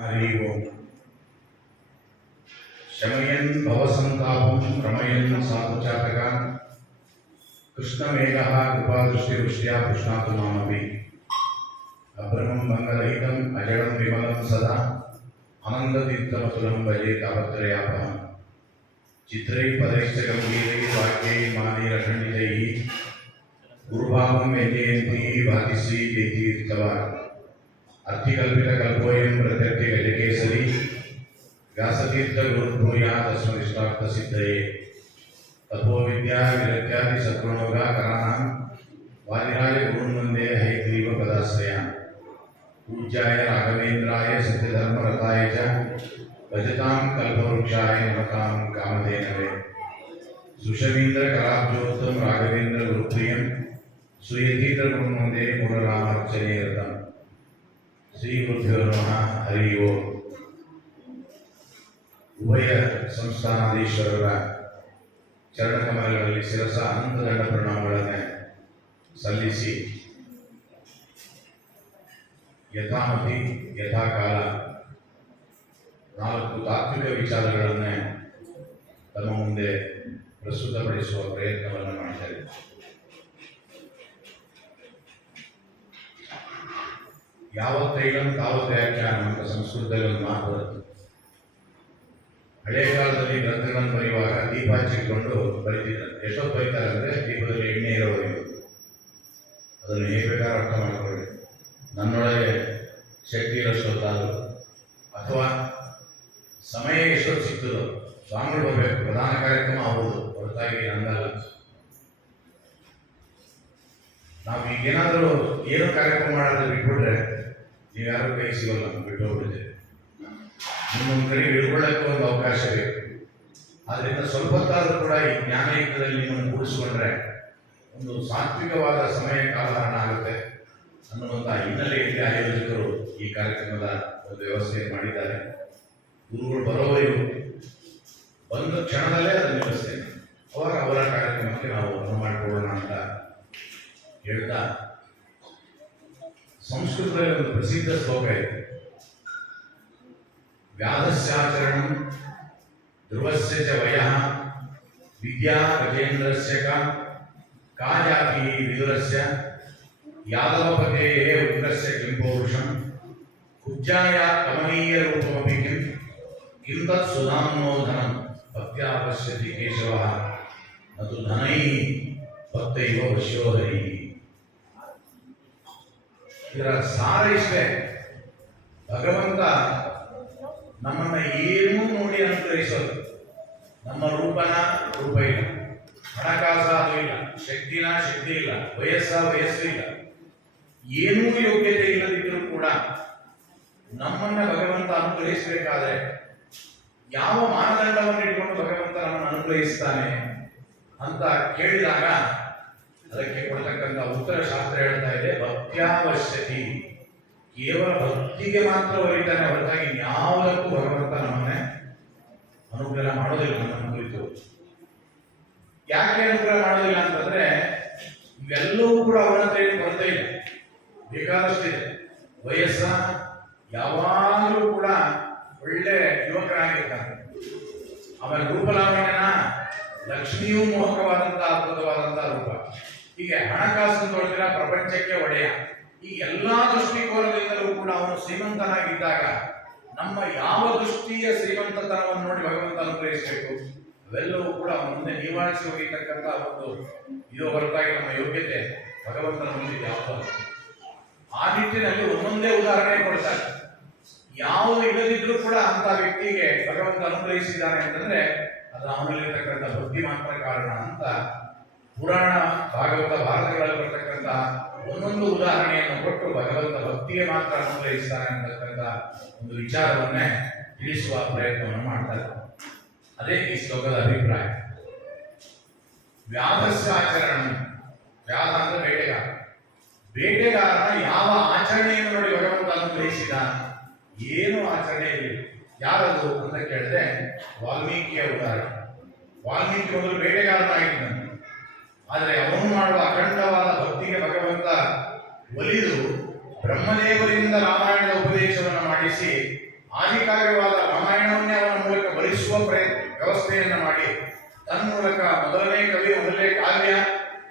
हरि ओम। शमयन् भवसन्तापं रमयन् साधुचातकान् कृष्णमेघः कृपादृष्टिवृष्ट्या पुष्णातु मामपि। अभ्रमं सदा। आनन्दतीर्थमतुलं भजे तापत्रयापहम्। चित्रैः पदैश्च गम्भीरैः वाक्यैः, मानीरखण्डितैः। गुरुभावं व्यञ्जयन्ती भातिश्री देतीर्थवान् ಅರ್ಥಿಕಲ್ಪಿತ ಕಲ್ಪೋಯಂ ಪ್ರತ್ಯರ್ಥಿ ಗಜಕೇಸರಿ ವ್ಯಾಸತೀರ್ಥ ಗುರುಭೂಯಾತ್ ಅಸ್ಮನಿಷ್ಟಾರ್ಥ ಸಿದ್ಧಯೇ ತಪೋವಿದ್ಯಾ ವಿರತ್ಯಾದಿ ಸದ್ಗುಣೋಗ ಕರಾಣಾಂ ವಾದಿರಾಯ ಗುರುನ್ ವಂದೇ ಹೈಗ್ರೀವ ಪದಾಶ್ರಯಾನ್ पूज्याय राघवेन्द्राय सत्यधर्मरताय च भजतां कल्पवृक्षाय नमतां कामधेनवे सुषमीन्द्रकराब्जोत्तं पुनरामर्चने ಶ್ರೀ ಗುರುಭ್ಯೋ ನಮಃ. ಹರಿ ಉಭಯ ಸಂಸ್ಥಾನಾಧೀಶ್ವರರ ಚರಣಕಮಲಗಳಲ್ಲಿ ಶಿರಸ ಅನಂತದಂಡ ಪ್ರಣಾಮಗಳನ್ನು ಸಲ್ಲಿಸಿ ಯಥಾಮತಿ, ಯಥಾಕಾಲ ನಾಲ್ಕು ತಾತ್ವಿಕ ವಿಚಾರಗಳನ್ನು ತಮ್ಮ ಮುಂದೆ ಪ್ರಸ್ತುತಪಡಿಸುವ ಪ್ರಯತ್ನವನ್ನು ಮಾಡ್ತಾರೆ ಯಾವ ತೈಲಂ ತಾವು ವ್ಯಾಖ್ಯಾನ ಅಂತ ಸಂಸ್ಕೃತದಲ್ಲಿ ಒಂದು ಮಾತು ಬರುತ್ತೆ. ಹಳೆಯ ಕಾಲದಲ್ಲಿ ಗ್ರಂಥಗಳನ್ನು ಬರೆಯುವಾಗ ದೀಪ ಹಚ್ಚಿಕೊಂಡು ಬರೀತಿದ್ದಾರೆ. ಎಷ್ಟೊತ್ತು ಬರೀತಾರೆ ಅಂದರೆ ದೀಪದಲ್ಲಿ ಎಣ್ಣೆ ಇರೋವರೆಗೂ. ಅದನ್ನು ಹೇಗೆ ಬೇಕಾದ್ರೂ ಅರ್ಥ ಮಾಡಿಕೊಳ್ಳಿ. ನನ್ನೊಳಗೆ ಶಕ್ತಿ ಇರೋಷ್ಟೊತ್ತಾದರೂ. ಅಥವಾ ಸಮಯ ಎಷ್ಟೊತ್ತು ಸಿಗ್ತದೋ ಸ್ವಾಮಿಗಳು ಬರಬೇಕು. ಪ್ರಧಾನ ಕಾರ್ಯಕ್ರಮ ಆಗುವುದು. ಹೊರತಾಗಿ ಹಂಗಲ್ಲ. ನಾವು ಈಗೇನಾದರೂ ಏನು ಕಾರ್ಯಕ್ರಮ ಮಾಡೋದು ಬಿಟ್ಬಿಟ್ರೆ ನೀವು ಯಾರು ಕೈ ಸಿಗೋಲ್ಲ ಬಿಟ್ಟು ಹೋಗಿದೆ ನಿಮ್ಮೊಂದು ಕಡೆ ಇಳ್ಕೊಳ್ಳೋಕ್ಕೆ ಒಂದು ಅವಕಾಶ ಇದೆ ಆದ್ರಿಂದ ಸ್ವಲ್ಪ ಕಾಲ ಕೂಡ ಈ ಜ್ಞಾನಯುಗದಲ್ಲಿ ನಿಮ್ಮನ್ನು ಕೂಡಿಸ್ಕೊಂಡ್ರೆ ಒಂದು ಸಾತ್ವಿಕವಾದ ಸಮಯ ಕಾಲಹರಣ ಆಗುತ್ತೆ. ಅನ್ನುವಂಥ ಹಿನ್ನೆಲೆಯಲ್ಲಿ ಆಯೋಜಕರು ಈ ಕಾರ್ಯಕ್ರಮದ ಒಂದು ವ್ಯವಸ್ಥೆ ಮಾಡಿದ್ದಾರೆ. ಗುರುಗಳು ಬರೋವರೆಗೂ ಬಂದ ಕ್ಷಣದಲ್ಲೇ ಅದನ್ನು ವ್ಯವಸ್ಥೆ ಅವರ ಅವರ ಕಾರ್ಯಕ್ರಮಕ್ಕೆ ನಾವು ಅನುವು ಮಾಡಿಕೊಳ್ಳೋಣ ಅಂತ ಹೇಳ್ತಾ ಸಂಸ್ಕೃತದಲ್ಲಿ ಒಂದು ಪ್ರಸಿದ್ಧ ಶ್ಲೋಕ ಇದೆ ವ್ಯಾಧಸ್ಯಾಚರಣಂ ಧ್ರುವಸ್ಯ ಚ ವಯಃ ವಿದ್ಯಾ ಗಜೇಂದ್ರಸ್ಯ ಕ ಕಾ ಜಾತಿ ವಿದುರಸ್ಯ ಯಾದವಪತೆ ಉಗ್ರಸ್ಯ ಕಿಂ ಪೌರುಷಂ ಕುಬ್ಜಾಯ ಕಮನೀಯ ರೂಪಮಪಿ ಕಿಂ ಕಿಂ ತತ್ ಸುಧಾಮ್ನೋಧನಂ ಭಕ್ತ್ಯಾ ಪಶ್ಯತಿ ಕೇಶವ ನತು ಧನೈ ಭಕ್ತೈವ ವಶ್ಯೋ ಹರಿ ಇದರ ಸಾರ ಇಷ್ಟೇ. ಭಗವಂತ ನಮ್ಮನ್ನ ಏನೂ ನೋಡಿ ಅನುಗ್ರಹಿಸೋದು. ನಮ್ಮ ರೂಪನ ರೂಪ ಇಲ್ಲ. ಹಣಕಾಸ ಅದು ಇಲ್ಲ. ಶಕ್ತಿನ ಶಕ್ತಿ ಇಲ್ಲ. ವಯಸ್ಸ ವಯಸ್ಸು ಇಲ್ಲ. ಏನೂ ಯೋಗ್ಯತೆ ಇಲ್ಲದಿದ್ದರೂ ಕೂಡ ನಮ್ಮನ್ನ ಭಗವಂತ ಅನುಗ್ರಹಿಸಬೇಕಾದ್ರೆ ಯಾವ ಮಾನದಂಡವನ್ನು ಇಟ್ಕೊಂಡು ಭಗವಂತ ನಮ್ಮನ್ನು ಅನುಗ್ರಹಿಸ್ತಾನೆ ಅಂತ ಕೇಳಿದಾಗ ಅದಕ್ಕೆ ಕೊಡ್ತಕ್ಕಂಥ ಉತ್ತರ ಶಾಸ್ತ್ರ ಹೇಳ್ತಾ ಇದೆ ಭಕ್ತ್ಯಾವಶ್ಯತಿ ಕೇವಲ ಭಕ್ತಿಗೆ ಮಾತ್ರ ಒಲಿತಾನೆ, ಹೊರತಾಗಿ ಯಾವುದಕ್ಕೂ ಭಗವಂತ ನಮ್ಮನ್ನೇ ಅನುಗ್ರಹ ಮಾಡೋದಿಲ್ಲ ನಮ್ಮ ಕುರಿತು. ಯಾಕೆ ಅನುಗ್ರಹ ಮಾಡೋದಿಲ್ಲ ಅಂತಂದ್ರೆ, ಇವೆಲ್ಲವೂ ಕೂಡ ಅವನ ಹತ್ರ ಬರ್ತಾ ಇಲ್ಲ. ಬೇಕಾದಷ್ಟಿದೆ. ವಯಸ್ಸ, ಯಾವಾಗಲೂ ಕೂಡ ಒಳ್ಳೆ ಯುವಕರಾಗಿರ್ತಾನೆ ಆಮೇಲೆ ರೂಪಲಾವಣ್ಯನ ಲಕ್ಷ್ಮಿಯೂ ಮೋಹಕವಾದಂತಹ ಅದ್ಭುತವಾದಂತಹ ರೂಪ. ಹೀಗೆ ಹಣಕಾಸು ತೊಳೆದಿರ ಪ್ರಪಂಚಕ್ಕೆ ಒಡೆಯ. ಈ ಎಲ್ಲಾ ದೃಷ್ಟಿಕೋನದಿಂದಲೂ ಕೂಡ ಅವನು ಶ್ರೀಮಂತನಾಗಿದ್ದಾಗ ನಮ್ಮ ಯಾವ ದೃಷ್ಟಿಯ ಶ್ರೀಮಂತತನವನ್ನು ನೋಡಿ ಭಗವಂತ ಅನುಗ್ರಹಿಸಬೇಕು? ಅವೆಲ್ಲವೂ ಕೂಡ ಮುಂದೆ ನಿವಾರಿಸಿ ಹೋಗಿರ್ತಕ್ಕಂಥ ಒಂದು ಇದು ಹೊರತಾಗಿ ನಮ್ಮ ಯೋಗ್ಯತೆ. ಭಗವಂತನ ಮುಂದೆ ಯಾವುದು ಆ ನಿಟ್ಟಿನಲ್ಲಿ ಒಂದೊಂದೇ ಉದಾಹರಣೆ ಕೊಡ್ತಾರೆ. ಯಾವ ಇಲ್ಲದಿದ್ರೂ ಕೂಡ ಅಂತ ವ್ಯಕ್ತಿಗೆ ಭಗವಂತ ಅನುಗ್ರಹಿಸಿದ್ದಾನೆ ಅಂತಂದ್ರೆ ಅದು ಅವನಲ್ಲಿರ್ತಕ್ಕಂಥ ಬುದ್ಧಿ ಮಾತ್ರ ಕಾರಣ ಅಂತ ಪುರಾಣ, ಭಾಗವತ, ಭಾರತಗಳಲ್ಲಿ ಬರ್ತಕ್ಕಂಥ ಒಂದೊಂದು ಉದಾಹರಣೆಯನ್ನು ಕೊಟ್ಟು ಭಗವಂತ ಭಕ್ತಿಗೆ ಮಾತ್ರ ಅನುಗ್ರಹಿಸ್ತಾನೆ ಅಂತಕ್ಕಂಥ ಒಂದು ವಿಚಾರವನ್ನೇ ತಿಳಿಸುವ ಪ್ರಯತ್ನವನ್ನು ಮಾಡ್ತಾರೆ ಅದೇ ಈ ಶ್ಲೋಕದ ಅಭಿಪ್ರಾಯ. ವ್ಯಾಧಸ್ಯ ಆಚರಣ ವ್ಯಾಧ ಅಂದ್ರೆ ಬೇಟೆಗಾರ. ಬೇಟೆಗಾರನ ಯಾವ ಆಚರಣೆಯನ್ನು ನೋಡಿ ಭಗವಂತ ಅನುಗ್ರಹಿಸಿದ? ಏನು ಆಚರಣೆ ಇಲ್ಲ? ಯಾರದು ಅಂತ ಕೇಳಿದ್ರೆ ವಾಲ್ಮೀಕಿಯ ಉದಾಹರಣೆ. ವಾಲ್ಮೀಕಿ ಮೊದಲು ಬೇಟೆಗಾರನಾಗಿದ್ದಾನೆ ಆದರೆ ಅವನು ಮಾಡುವ ಅಖಂಡವಾದ ಭಕ್ತಿಗೆ ಭಗವಂತ ಒಲಿದು ಬ್ರಹ್ಮದೇವರಿಂದ ರಾಮಾಯಣದ ಉಪದೇಶವನ್ನು ಮಾಡಿಸಿ ಆದಿಕಾವ್ಯವಾದ ರಾಮಾಯಣವನ್ನೇ ಅವನ ಮೂಲಕ ಬಲಿಸುವ ಪ್ರಯತ್ನ ವ್ಯವಸ್ಥೆಯನ್ನು ಮಾಡಿ. ತನ್ಮೂಲಕ ಮೊದಲನೇ ಕವಿ, ಮೊದಲನೇ ಕಾವ್ಯ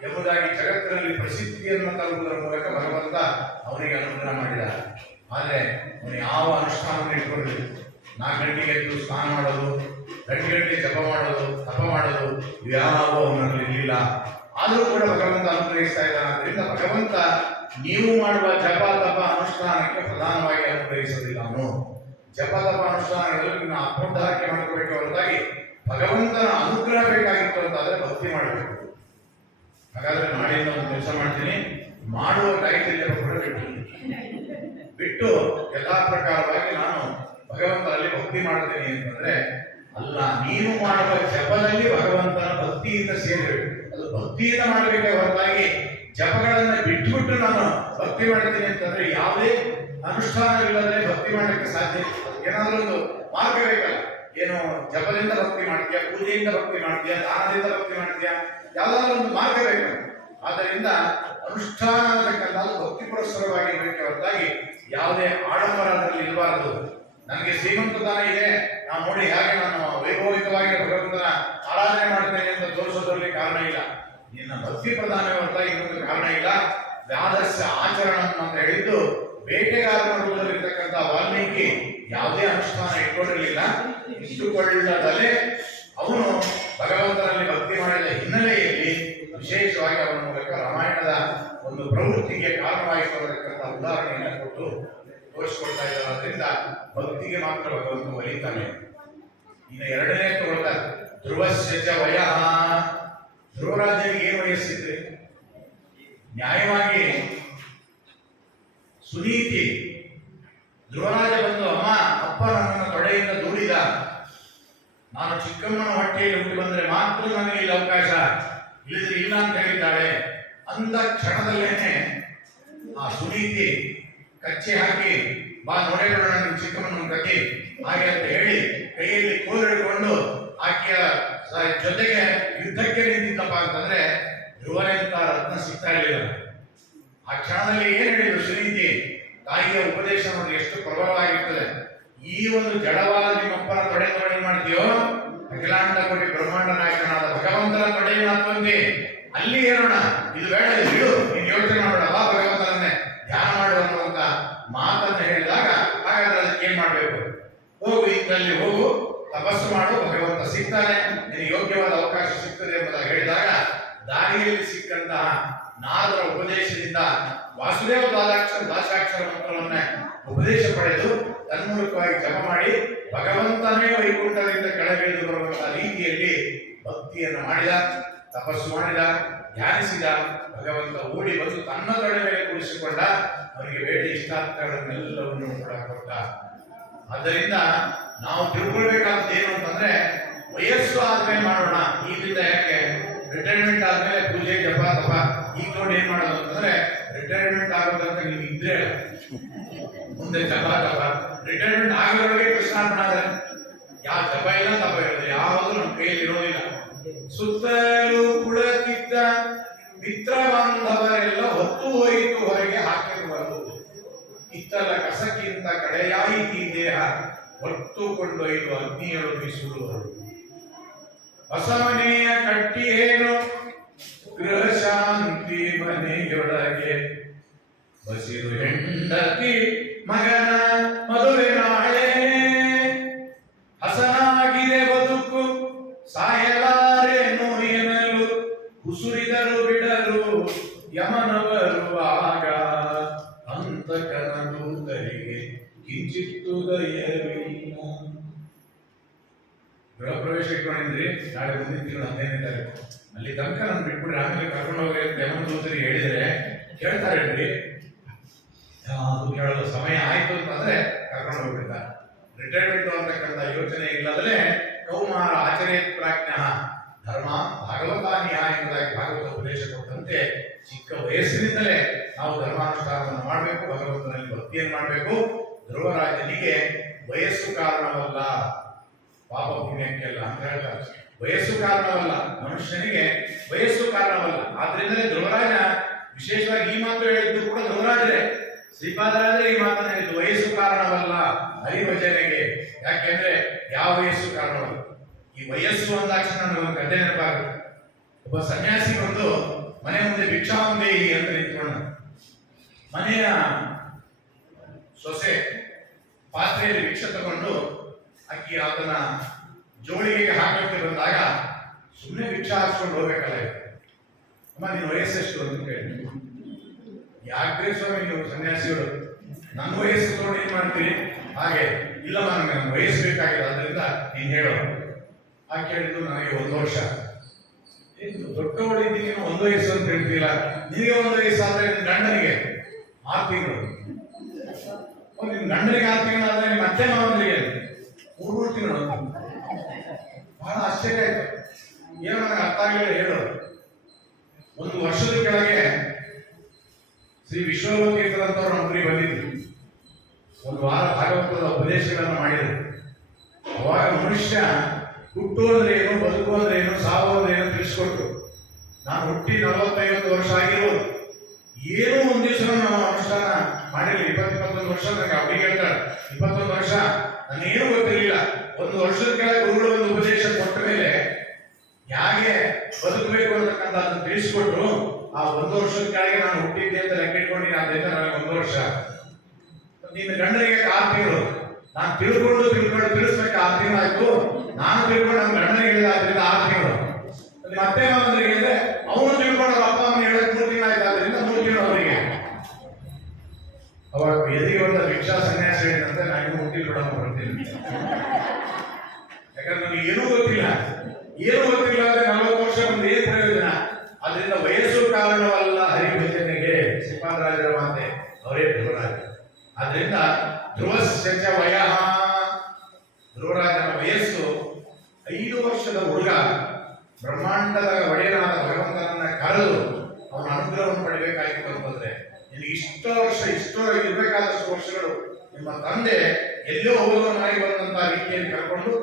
ಎಂಬುದಾಗಿ ಜಗತ್ತಿನಲ್ಲಿ ಪ್ರಸಿದ್ಧಿಯನ್ನು ತರುವುದರ ಮೂಲಕ ಭಗವಂತ ಅವರಿಗೆ ಅನುಗ್ರಹ ಮಾಡಿದ ಆದರೆ ಅವನು ಯಾವ ಅನುಷ್ಠಾನವನ್ನು ಇಟ್ಕೊಳ್ಳಿಲ್ಲ ನಾಲ್ಕು ಗಂಟೆಗೆ ಎದ್ದು ಸ್ನಾನ ಮಾಡೋದು ಗಂಟೆ ಗಂಟೆ ಜಪ ಮಾಡೋದು, ತಪ ಮಾಡೋದು, ಇವ್ಯಾವ ಅವನಲ್ಲಿ ಇರಲಿಲ್ಲ. ಆದರೂ ಕೂಡ ಭಗವಂತ ಅನುಗ್ರಹಿಸ್ತಾ ಇದ್ದಾನೆ. ಭಗವಂತ ನೀವು ಮಾಡುವ ಜಪ ತಪ ಅನುಷ್ಠಾನಕ್ಕೆ ಪ್ರಧಾನವಾಗಿ ಅನುಗ್ರಹಿಸೋದಿಲ್ಲ ಅವನು. ಜಪ ತಪ ಅನುಷ್ಠಾನಗಳು ನಿಮ್ಮ ಅಪೋದ್ಧಾರಕ್ಕೆ ಮಾಡ್ಕೋಬೇಕು ಹೊರತಾಗಿ ಭಗವಂತನ ಅನುಗ್ರಹ ಬೇಕಾಗಿತ್ತು ಅಂತಾದ್ರೆ ಭಕ್ತಿ ಮಾಡಬೇಕು. ಹಾಗಾದ್ರೆ ನಾಳೆಯಿಂದ ಒಂದು ಕೆಲಸ ಮಾಡ್ತೀನಿ. ಮಾಡುವ ಜಪ ಕೂಡ ಬಿಟ್ಟು. ಬಿಟ್ಟು ಎಲ್ಲಾ ಪ್ರಕಾರವಾಗಿ ನಾನು ಭಗವಂತನಲ್ಲಿ ಭಕ್ತಿ ಮಾಡ್ತೀನಿ ಅಂತಂದ್ರೆ, ಅಲ್ಲ, ನೀನು ಮಾಡುವ ಜಪದಲ್ಲಿ ಭಗವಂತನ ಭಕ್ತಿಯಿಂದ ಸೇರಬೇಕು ಅದು ಭಕ್ತಿಯಿಂದ ಮಾಡಬೇಕೇ ಹೊರತಾಗಿ ಜಪಗಳನ್ನ ಬಿಟ್ಟುಬಿಟ್ಟು ನಾನು ಭಕ್ತಿ ಮಾಡ್ತೀನಿ ಅಂತಂದ್ರೆ ಯಾವುದೇ ಅನುಷ್ಠಾನವಿಲ್ಲದೆ ಭಕ್ತಿ ಮಾಡಕ್ಕೆ ಸಾಧ್ಯ. ಏನಾದ್ರೂ ಒಂದು ಮಾರ್ಗ ಬೇಕಲ್ಲ. ಏನು ಜಪದಿಂದ ಭಕ್ತಿ ಮಾಡ್ತೀಯಾ, ಪೂಜೆಯಿಂದ ಭಕ್ತಿ ಮಾಡ್ತೀಯಾ, ದಾನದಿಂದ ಭಕ್ತಿ ಮಾಡ್ತೀಯಾ, ಯಾವ್ದಾದ್ರು ಒಂದು ಮಾರ್ಗ ಬೇಕು. ಆದ್ದರಿಂದ ಅನುಷ್ಠಾನ ಅಂತಕ್ಕಂಥದ್ದು ಭಕ್ತಿ ಪುರಸ್ಸರವಾಗಿರ್ಬೇಕೆ ಹೊರತಾಗಿ ಯಾವುದೇ ಆಡಂಬರದಲ್ಲಿ ಇರಬಾರದು. ನನಗೆ ಶ್ರೀಮಂತತನ ಇದೆ. ನಾವು ನೋಡಿ ಹೇಗೆ ನಾನು ವೈಭವಿಕವಾಗಿ ಭಗವಂತನ ಆರಾಧನೆ ಮಾಡ್ತೇನೆ ಅಂತ ತೋರಿಸೋದ್ರಲ್ಲಿ ಕಾರಣ ಇಲ್ಲ. ನಿನ್ನ ಭಕ್ತಿ ಪ್ರಧಾನ ಅಂತ ಇನ್ನೊಂದು ಕಾರಣ ಇಲ್ಲ. ವ್ಯಾದಸ್ಯ ಆಚರಣ ಅಂತ ಹೇಳಿದ್ದು ಬೇಟೆಗಾರ ರೂಪದಲ್ಲಿರ್ತಕ್ಕಂಥ ವಾಲ್ಮೀಕಿ ಯಾವುದೇ ಅನುಷ್ಠಾನ ಇಟ್ಕೊಂಡಿರಲಿಲ್ಲ. ಇಟ್ಟುಕೊಳ್ಳದಲೇ ಅವನು ಭಗವಂತನಲ್ಲಿ ಭಕ್ತಿ ಮಾಡಿದ ಹಿನ್ನೆಲೆಯಲ್ಲಿ ವಿಶೇಷವಾಗಿ ಅವನ ಮೂಲಕ ರಾಮಾಯಣದ ಒಂದು ಪ್ರವೃತ್ತಿಗೆ ಕಾರಣವಾಗಿರ್ತಕ್ಕಂಥ ಉದಾಹರಣೆಯನ್ನು ಕೊಟ್ಟು ತೋರಿಸ್ಕೊಡ್ತಾ ಇದ್ದಾರೆ ಅದರಿಂದ ಭಕ್ತಿಗೆ ಮಾತ್ರ ಭಗವಂತ ಒಲಿತಾನೆ. ಇನ್ನು ಎರಡನೇ ತಗೊಳ್ತಾರೆ ಧ್ರುವಸ್ಯ ಚ ವಯ ಧ್ರುವರಾಜನಿಗೆ ಏನು ವಯಸ್ಸಿದ್ರೆ ನ್ಯಾಯವಾಗಿ ಸುನೀತಿ. ಧ್ರುವರಾಜ ಬಂದು, ಅಮ್ಮ, ಅಪ್ಪ ನನ್ನ ತೊಡೆಯಿಂದ ದೂಡಿದ ನಾನು ಚಿಕ್ಕಮ್ಮನ ಹೊಟ್ಟೆಯಲ್ಲಿ ಹುಟ್ಟಿ ಬಂದರೆ ಮಾತ್ರ ನನಗೆ ಇಲ್ಲಿ ಅವಕಾಶ. ಇಲ್ಲದ್ರೆ ಇಲ್ಲ ಅಂತ ಹೇಳಿದ್ದಾಳೆ. ಅಂದ ಕ್ಷಣದಲ್ಲೇನೆ ಆ ಸುನೀತಿ ಕಚ್ಚೆ ಹಾಕಿ, ಬಾ ನೋಡೇಬೇಡ ನಿಮ್ಮ ಚಿಕ್ಕಮ್ಮನ ಕಟ್ಟಿ ಹಾಗೆ ಅಂತ ಹೇಳಿ ಕೈಯಲ್ಲಿ ಕೋಲು ಹಿಡ್ಕೊಂಡು ಆಕೆಯ ಜೊತೆಗೆ ಯುದ್ಧಕ್ಕೆ ನಿಂತಿದ್ದಪ್ಪ ಅಂತಂದ್ರೆ ಧ್ರುವನೆಂತ ರತ್ನ ಸಿಗ್ತಾ ಇರಲಿಲ್ಲ. ಆ ಕ್ಷಣದಲ್ಲಿ ಏನ್ ಹೇಳಿದ್ರು ಶ್ರೀನಿಧಿ? ತಾಯಿಯ ಉಪದೇಶ ನೋಡಿ ಎಷ್ಟು ಪ್ರಬಲವಾಗಿರ್ತದೆ. ಈ ಒಂದು ಜಡವಾದ ನಿಮ್ಮಪ್ಪನ ತೊಡೆ ತೊಡೆ ಮಾಡ್ತೀಯೋ? ಅಖಿಲಾಂಡ ಕೋಟಿ ಬ್ರಹ್ಮಾಂಡ ನಾಯಕನಾದ ಭಗವಂತನ ತೊಡೆಯನ್ನು ಹಾಕೊಂಡಿ ಅಲ್ಲಿ ಏನೋಣ ಇದು ಬೇಡ, ಇದು ನೀನು ಯೋಚನೆ ಮಾಡೋಣ. ಬಾ ಭಗವಂತನನ್ನೇ. ಧ್ಯಾನ ಮಾಡುವಂತ ಮಾತನ್ನ ಹೇಳಿದಾಗ ಹಾಗಾದ್ರೆ ಅದಕ್ಕೆ ಏನ್ ಮಾಡ್ಬೇಕು? ಹೋಗು, ಇದರಲ್ಲಿ ಹೋಗು, ತಪಸ್ಸು ಮಾಡು, ಭಗವಂತ ಸಿಗ್ತಾನೆ. ನಿನಗೆ ಯೋಗ್ಯವಾದ ಅವಕಾಶ ಸಿಗ್ತದೆ ಎಂಬುದಾಗಿ ಹೇಳಿದಾಗ ದಾರಿಯಲ್ಲಿ ಸಿಕ್ಕಂತಹ ನಾದರ ಉಪದೇಶದಿಂದ ವಾಸುದೇವ ದಾಸಾಕ್ಷರ ದಾಸಾಕ್ಷರ ಮಂತ್ರವನ್ನ ಉಪದೇಶ ಪಡೆದು ತನ್ಮೂಲಕವಾಗಿ ಜಪ ಮಾಡಿ ಭಗವಂತನೇ ವೈಕುಂಠದಿಂದ ಕೆಳಗಿಳಿದು ಬರುವಂತಹ ರೀತಿಯಲ್ಲಿ ಭಕ್ತಿಯನ್ನು ಮಾಡಿದ, ತಪಸ್ಸು ಮಾಡಿದ, ಧ್ಯಾನಿಸಿದ ಭಗವಂತ ಓಡಿ ಬಂದು ತನ್ನ ತೊಡೆ ಮೇಲೆ ಕೂರಿಸಿಕೊಂಡ ಅವನಿಗೆ ಇಷ್ಟ ಇಷ್ಟಾರ್ಥಗಳನ್ನೆಲ್ಲವನ್ನು ಕೂಡ ಕೊಟ್ಟ ಆದ್ದರಿಂದ ನಾವು ತಿಳ್ಕೊಳ್ಬೇಕಾದ ಏನು ಅಂತಂದ್ರೆ, ವಯಸ್ಸು ಆದ್ಮೇಲೆ ಮಾಡೋಣ. ಈಗಿಂದ ಯಾಕೆ? ರಿಟೈರ್ಮೆಂಟ್ ಆದ್ಮೇಲೆ ಪೂಜೆ ಜಪ ತಪ. ಈಗ ನೋಡಿ ಏನ್ ಮಾಡೋದು ಅಂತಂದ್ರೆ ರಿಟೈರ್ಮೆಂಟ್ ಆಗೋದಂತ ನೀವು ಇದ್ರೆ ಮುಂದೆ ಜಪ ತಪ. ರಿಟೈರ್ಮೆಂಟ್ ಆಗಿರೋರಿಗೆ ಕೃಷ್ಣಾರ್ಪಣ ಆದ್ರೆ ಯಾವ ಜಪ ಇಲ್ಲ, ತಪ ಇರೋದು ಯಾವುದು ನಮ್ಮ ಕೈಯಲ್ಲಿ ಇರೋದಿಲ್ಲ. ಸುತ್ತಲೂ ಕಡೆಯಾಯಿತಿ ದೇಹ ಹೊತ್ತುಕೊಂಡೊಯ್ದು ಕೊಂಡೊಯ್ದು ಅಗ್ನಿಯೊಳಗೆ ಸುಡುವರು. ಬಸವನೆಯ ಏನು ಗೃಹ ಶಾಂತಿ ಮನೆಯೊಳಗೆ. ಬಸಿರು ಹೆಂಡತಿ ಮಗನ ಮದುವೆ ಗೃಹ ಪ್ರವೇಶ ಇಟ್ಕೊಂಡಿದ್ರಿ. ನಾಳೆ ಮುಂದಿನ ತಿಂಗಳು ಹದಿನೈದನೇ ತಾರೀಕು. ಅಲ್ಲಿ ತನಕ ನಾನು ಬಿಟ್ಬಿಟ್ರೆ ಆಮೇಲೆ ಕರ್ಕೊಂಡು ಹೋಗಿ ಅಂತ ಯಮದೂತರಿಗೆ ಹೇಳಿದ್ರೆ ಕೇಳ್ತಾರೆ ಆ, ಅದು ಕೇಳಲು ಸಮಯ ಆಯ್ತು ಅಂತಂದ್ರೆ ಕರ್ಕೊಂಡು ಹೋಗ್ಬಿಡ್ತಾರೆ. ರಿಟೈರ್ಮೆಂಟ್ ಅಂತಕ್ಕಂಥ ಯೋಚನೆ ಇಲ್ಲದಲೇ ಕೌಮಾರ ಆಚರಣೆ ಪ್ರಾಜ್ಞ ಧರ್ಮ ಭಾಗವತಾನಿಯ ಎಂಬುದಾಗಿ ಭಾಗವತ ಉಪದೇಶ ಕೊಟ್ಟಂತೆ ಚಿಕ್ಕ ವಯಸ್ಸಿನಿಂದಲೇ ನಾವು ಧರ್ಮಾನುಷ್ಠಾನವನ್ನು ಮಾಡಬೇಕು ಭಗವಂತನಲ್ಲಿ ಭಕ್ತಿಯನ್ನು ಮಾಡಬೇಕು. ಧ್ರುವರಾಜನಿಗೆ ವಯಸ್ಸು ಕಾರಣವಲ್ಲ. ಪಾಪ ಪುಣ್ಯಕ್ಕೆಲ್ಲ ಅಂತ ಹೇಳ್ತಾರೆ. ವಯಸ್ಸು ಕಾರಣವಲ್ಲ, ಮನುಷ್ಯನಿಗೆ ವಯಸ್ಸು ಕಾರಣವಲ್ಲ. ಆದ್ರಿಂದಲೇ ಧ್ರುವರಾಜ ವಿಶೇಷವಾಗಿ ಈ ಮಾತು ಹೇಳಿದ್ದು ಕೂಡ ಧ್ರುವರಾಜರೇ ಶ್ರೀಪಾದರಾದ್ರೆ ಈ ಮಾತನ್ನ ಹೇಳಿದ್ದು. ವಯಸ್ಸು ಕಾರಣವಲ್ಲ ಹರಿಭಜನೆಗೆ. ಯಾಕೆಂದ್ರೆ ಯಾವ ವಯಸ್ಸು ಕಾರಣವಲ್ಲ? ಈ ವಯಸ್ಸು ಅಂದಾಕ್ಷಣ ನಮಗೆ ಕಥೆ ನೆನಪಾಗುತ್ತೆ. ಒಬ್ಬ ಸನ್ಯಾಸಿ ಬಂದು ಮನೆ ಮುಂದೆ ಭಿಕ್ಷಾಂದೇಹಿ ಅಂತ ನಿಂತ್ಕೊಂಡ. ಮನೆಯ ಸೊಸೆ ಪಾತ್ರೆಯಲ್ಲಿ ಭಿಕ್ಷ ತಗೊಂಡು ಅಕ್ಕಿ ಅದನ್ನ ಜೋಳಿಗೆಗೆ ಹಾಕಕ್ಕೆ ಬಂದಾಗ ಸುಮ್ಮನೆ ಹಾಕ್ಸ್ಕೊಂಡು ಹೋಗ್ಬೇಕಲ್ಲ. ಅಮ್ಮ ನಿನ್ನ ವಯಸ್ಸೆಷ್ಟು ಅಂತ ಕೇಳಿ. ಯಾಕ್ರಿ ಸ್ವಾಮಿ, ನೀವು ಸನ್ಯಾಸಿಗಳು? ನನ್ನ ವಯಸ್ಸು ತಗೊಂಡು ಏನ್ ಮಾಡ್ತೀರಿ? ಹಾಗೆ ಇಲ್ಲ ನನಗೆ ನನ್ನ ವಯಸ್ಸು ಬೇಕಾಗಿಲ್ಲ ಅದರಿಂದ ನೀನು ಹೇಳೋ. ಆ ಕೇಳಿದ್ದು ನನಗೆ ಒಂದು ವರ್ಷ. ದೊಡ್ಡವಳಿದ್ದೀನಿ ನೀನು ಒಂದು ವಯಸ್ಸು ಅಂತ ಹೇಳ್ತೀರಾ? ನಿನಗೆ ಒಂದು ವಯಸ್ಸು ಆದ್ರೆ ಗಂಡನಿಗೆ ಆರು ತಿಂಗಳು. ನಿನ್ನ ಗಂಡನಿಗೆ ಆರು ನಿಮ್ಮ ಅತ್ತೆ ಮಾವನಿಗೆ? ಮೂರು ತಿಂಗಳು ಬಹಳ ಆಶ್ಚರ್ಯ ಆಯ್ತು. ಏನು ನನಗೆ ಅರ್ಥ ಆಗಿಲ್ಲ ಹೇಳು. ಒಂದು ವರ್ಷದ ಕೆಳಗೆ ಶ್ರೀ ವಿಶ್ವಲೋಕೇಶ್ವರಂತವ್ರು ನಮ್ಮಲ್ಲಿ ಬಂದಿದ್ರು. ಒಂದು ವಾರ ಭಾಗವತದ ಉಪದೇಶಗಳನ್ನು ಮಾಡಿದರು. ಅವಾಗ ಮನುಷ್ಯ ಹುಟ್ಟು ಅಂದ್ರೆ ಏನು, ಬದುಕು ಅಂದ್ರೆ ಏನು, ಸಾವು ಅಂದ್ರೆ ಏನು ತಿಳಿಸ್ಕೊಟ್ರು. ನಾನು ಹುಟ್ಟಿ ನಲವತ್ತೈವತ್ತು ವರ್ಷ ಆಗಿರೋದು ಏನೂ ಒಂದು ದಿವಸ ನಾವು ಅನುಷ್ಠಾನ ಮಾಡಿಲ್ಲ. ಇಪ್ಪತ್ತು ಇಪ್ಪತ್ತೊಂದು ವರ್ಷ ನನಗೆ ಅವ್ರಿಗೆ ಹೇಳ್ತಾರೆ ಇಪ್ಪತ್ತೊಂದು ವರ್ಷ ನಾನೇನು ಗೊತ್ತಿರಲಿಲ್ಲ. ಒಂದು ವರ್ಷದ ಕೆಳಗೆ ಗುರುಗಳು ಒಂದು ಉಪದೇಶ ಕೊಟ್ಟ ಮೇಲೆ ಹೇಗೆ ಬದುಕಬೇಕು ಅಂತಕ್ಕಂಥ ತಿಳಿಸ್ಕೊಟ್ರು. ಆ ಒಂದು ವರ್ಷದ ಕೆಳಗೆ ನಾನು ಹುಟ್ಟಿದ್ದೆ ಅಂತ ಲೆಕ್ಕ ಇಟ್ಕೊಂಡು ಅದರಿಂದ ನನಗೆ ಒಂದು ವರ್ಷ. ನಿನ್ನ ಗಂಡನಿಗೆ ಆರು ತಿಂಗಳು? ನಾನು ತಿಳ್ಕೊಂಡು ತಿಳ್ಕೊಂಡು ತಿಳಿಸ್ಬೇಕು. ಆರು ತಿಂಗಳು ಆಯ್ತು. ನಾನು ತಿಳ್ಕೊಂಡು ನನ್ನ ಗಂಡನಿಗೆ ಆದ್ರಿಂದ ಆರು ತಿಂಗಳು. ಮತ್ತೆ ಅವನು ತಿಳ್ಕೊಂಡು ಅಪ್ಪ ಅಮ್ಮನ ಹೇಳಕ್ ಮೂರು ತಿಂಗಳು ಆಯ್ತು ಆದ್ರಿಂದ ಮೂರು ತಿಂಗಳು ಅವರಿಗೆ ಅವಾಗ ಎದಿಗೆ ಒಂದು ಭಿಕ್ಷಾ ಸನ್ಯಾಸ ಹೇಳಿದಂತೆ ನಾನು ಹುಟ್ಟಿಲ್ ಬಿಡೋಣ ಬರ್ತೀನಿ ಯಾಕಂದ್ರೆ ನನಗೆ ಏನೂ ಗೊತ್ತಿಲ್ಲ. ಏನು ಗೊತ್ತಿಲ್ಲ ಅಂದ್ರೆ ನಲವತ್ತು ವರ್ಷ ಒಂದು ಏನು ಪ್ರಯೋಜನ? ಅದರಿಂದ ವಯಸ್ಸು ಕಾರಣವಲ್ಲ ಹರಿಭಜನೆಗೆ ಶ್ರೀಪಾದರಾಜರ ಮಾತೆ. ಅವರೇ ಧ್ರುವರಾಜ ಆದ್ರಿಂದ ಧ್ರುವಸ್ಯ ಚ ವಯ. ಧ್ರುವರಾಜನ ವಯಸ್ಸು ಐದು ವರ್ಷದ ಹುಡುಗ, ಬ್ರಹ್ಮಾಂಡದ ಒಡೆಯನಾದ ಭಗವಂತನನ್ನ ಕರೆದು ಅವನ ಅನುಗ್ರಹವನ್ನು ಪಡಿಬೇಕಾಗಿತ್ತು ಅಂತಂದ್ರೆ ನಿನಗೆ ಇಷ್ಟು ವರ್ಷ ಇಷ್ಟೋವರೆಗೆ ಇರಬೇಕಾದಷ್ಟು ವರ್ಷಗಳು ನಿಮ್ಮ ತಂದೆ ಎಲ್ಲೋ ಹೋಗೋ ಮನೆಗೆ ಬಂದಂತ ರೀತಿಯಲ್ಲಿ ಕರ್ಕೊಂಡು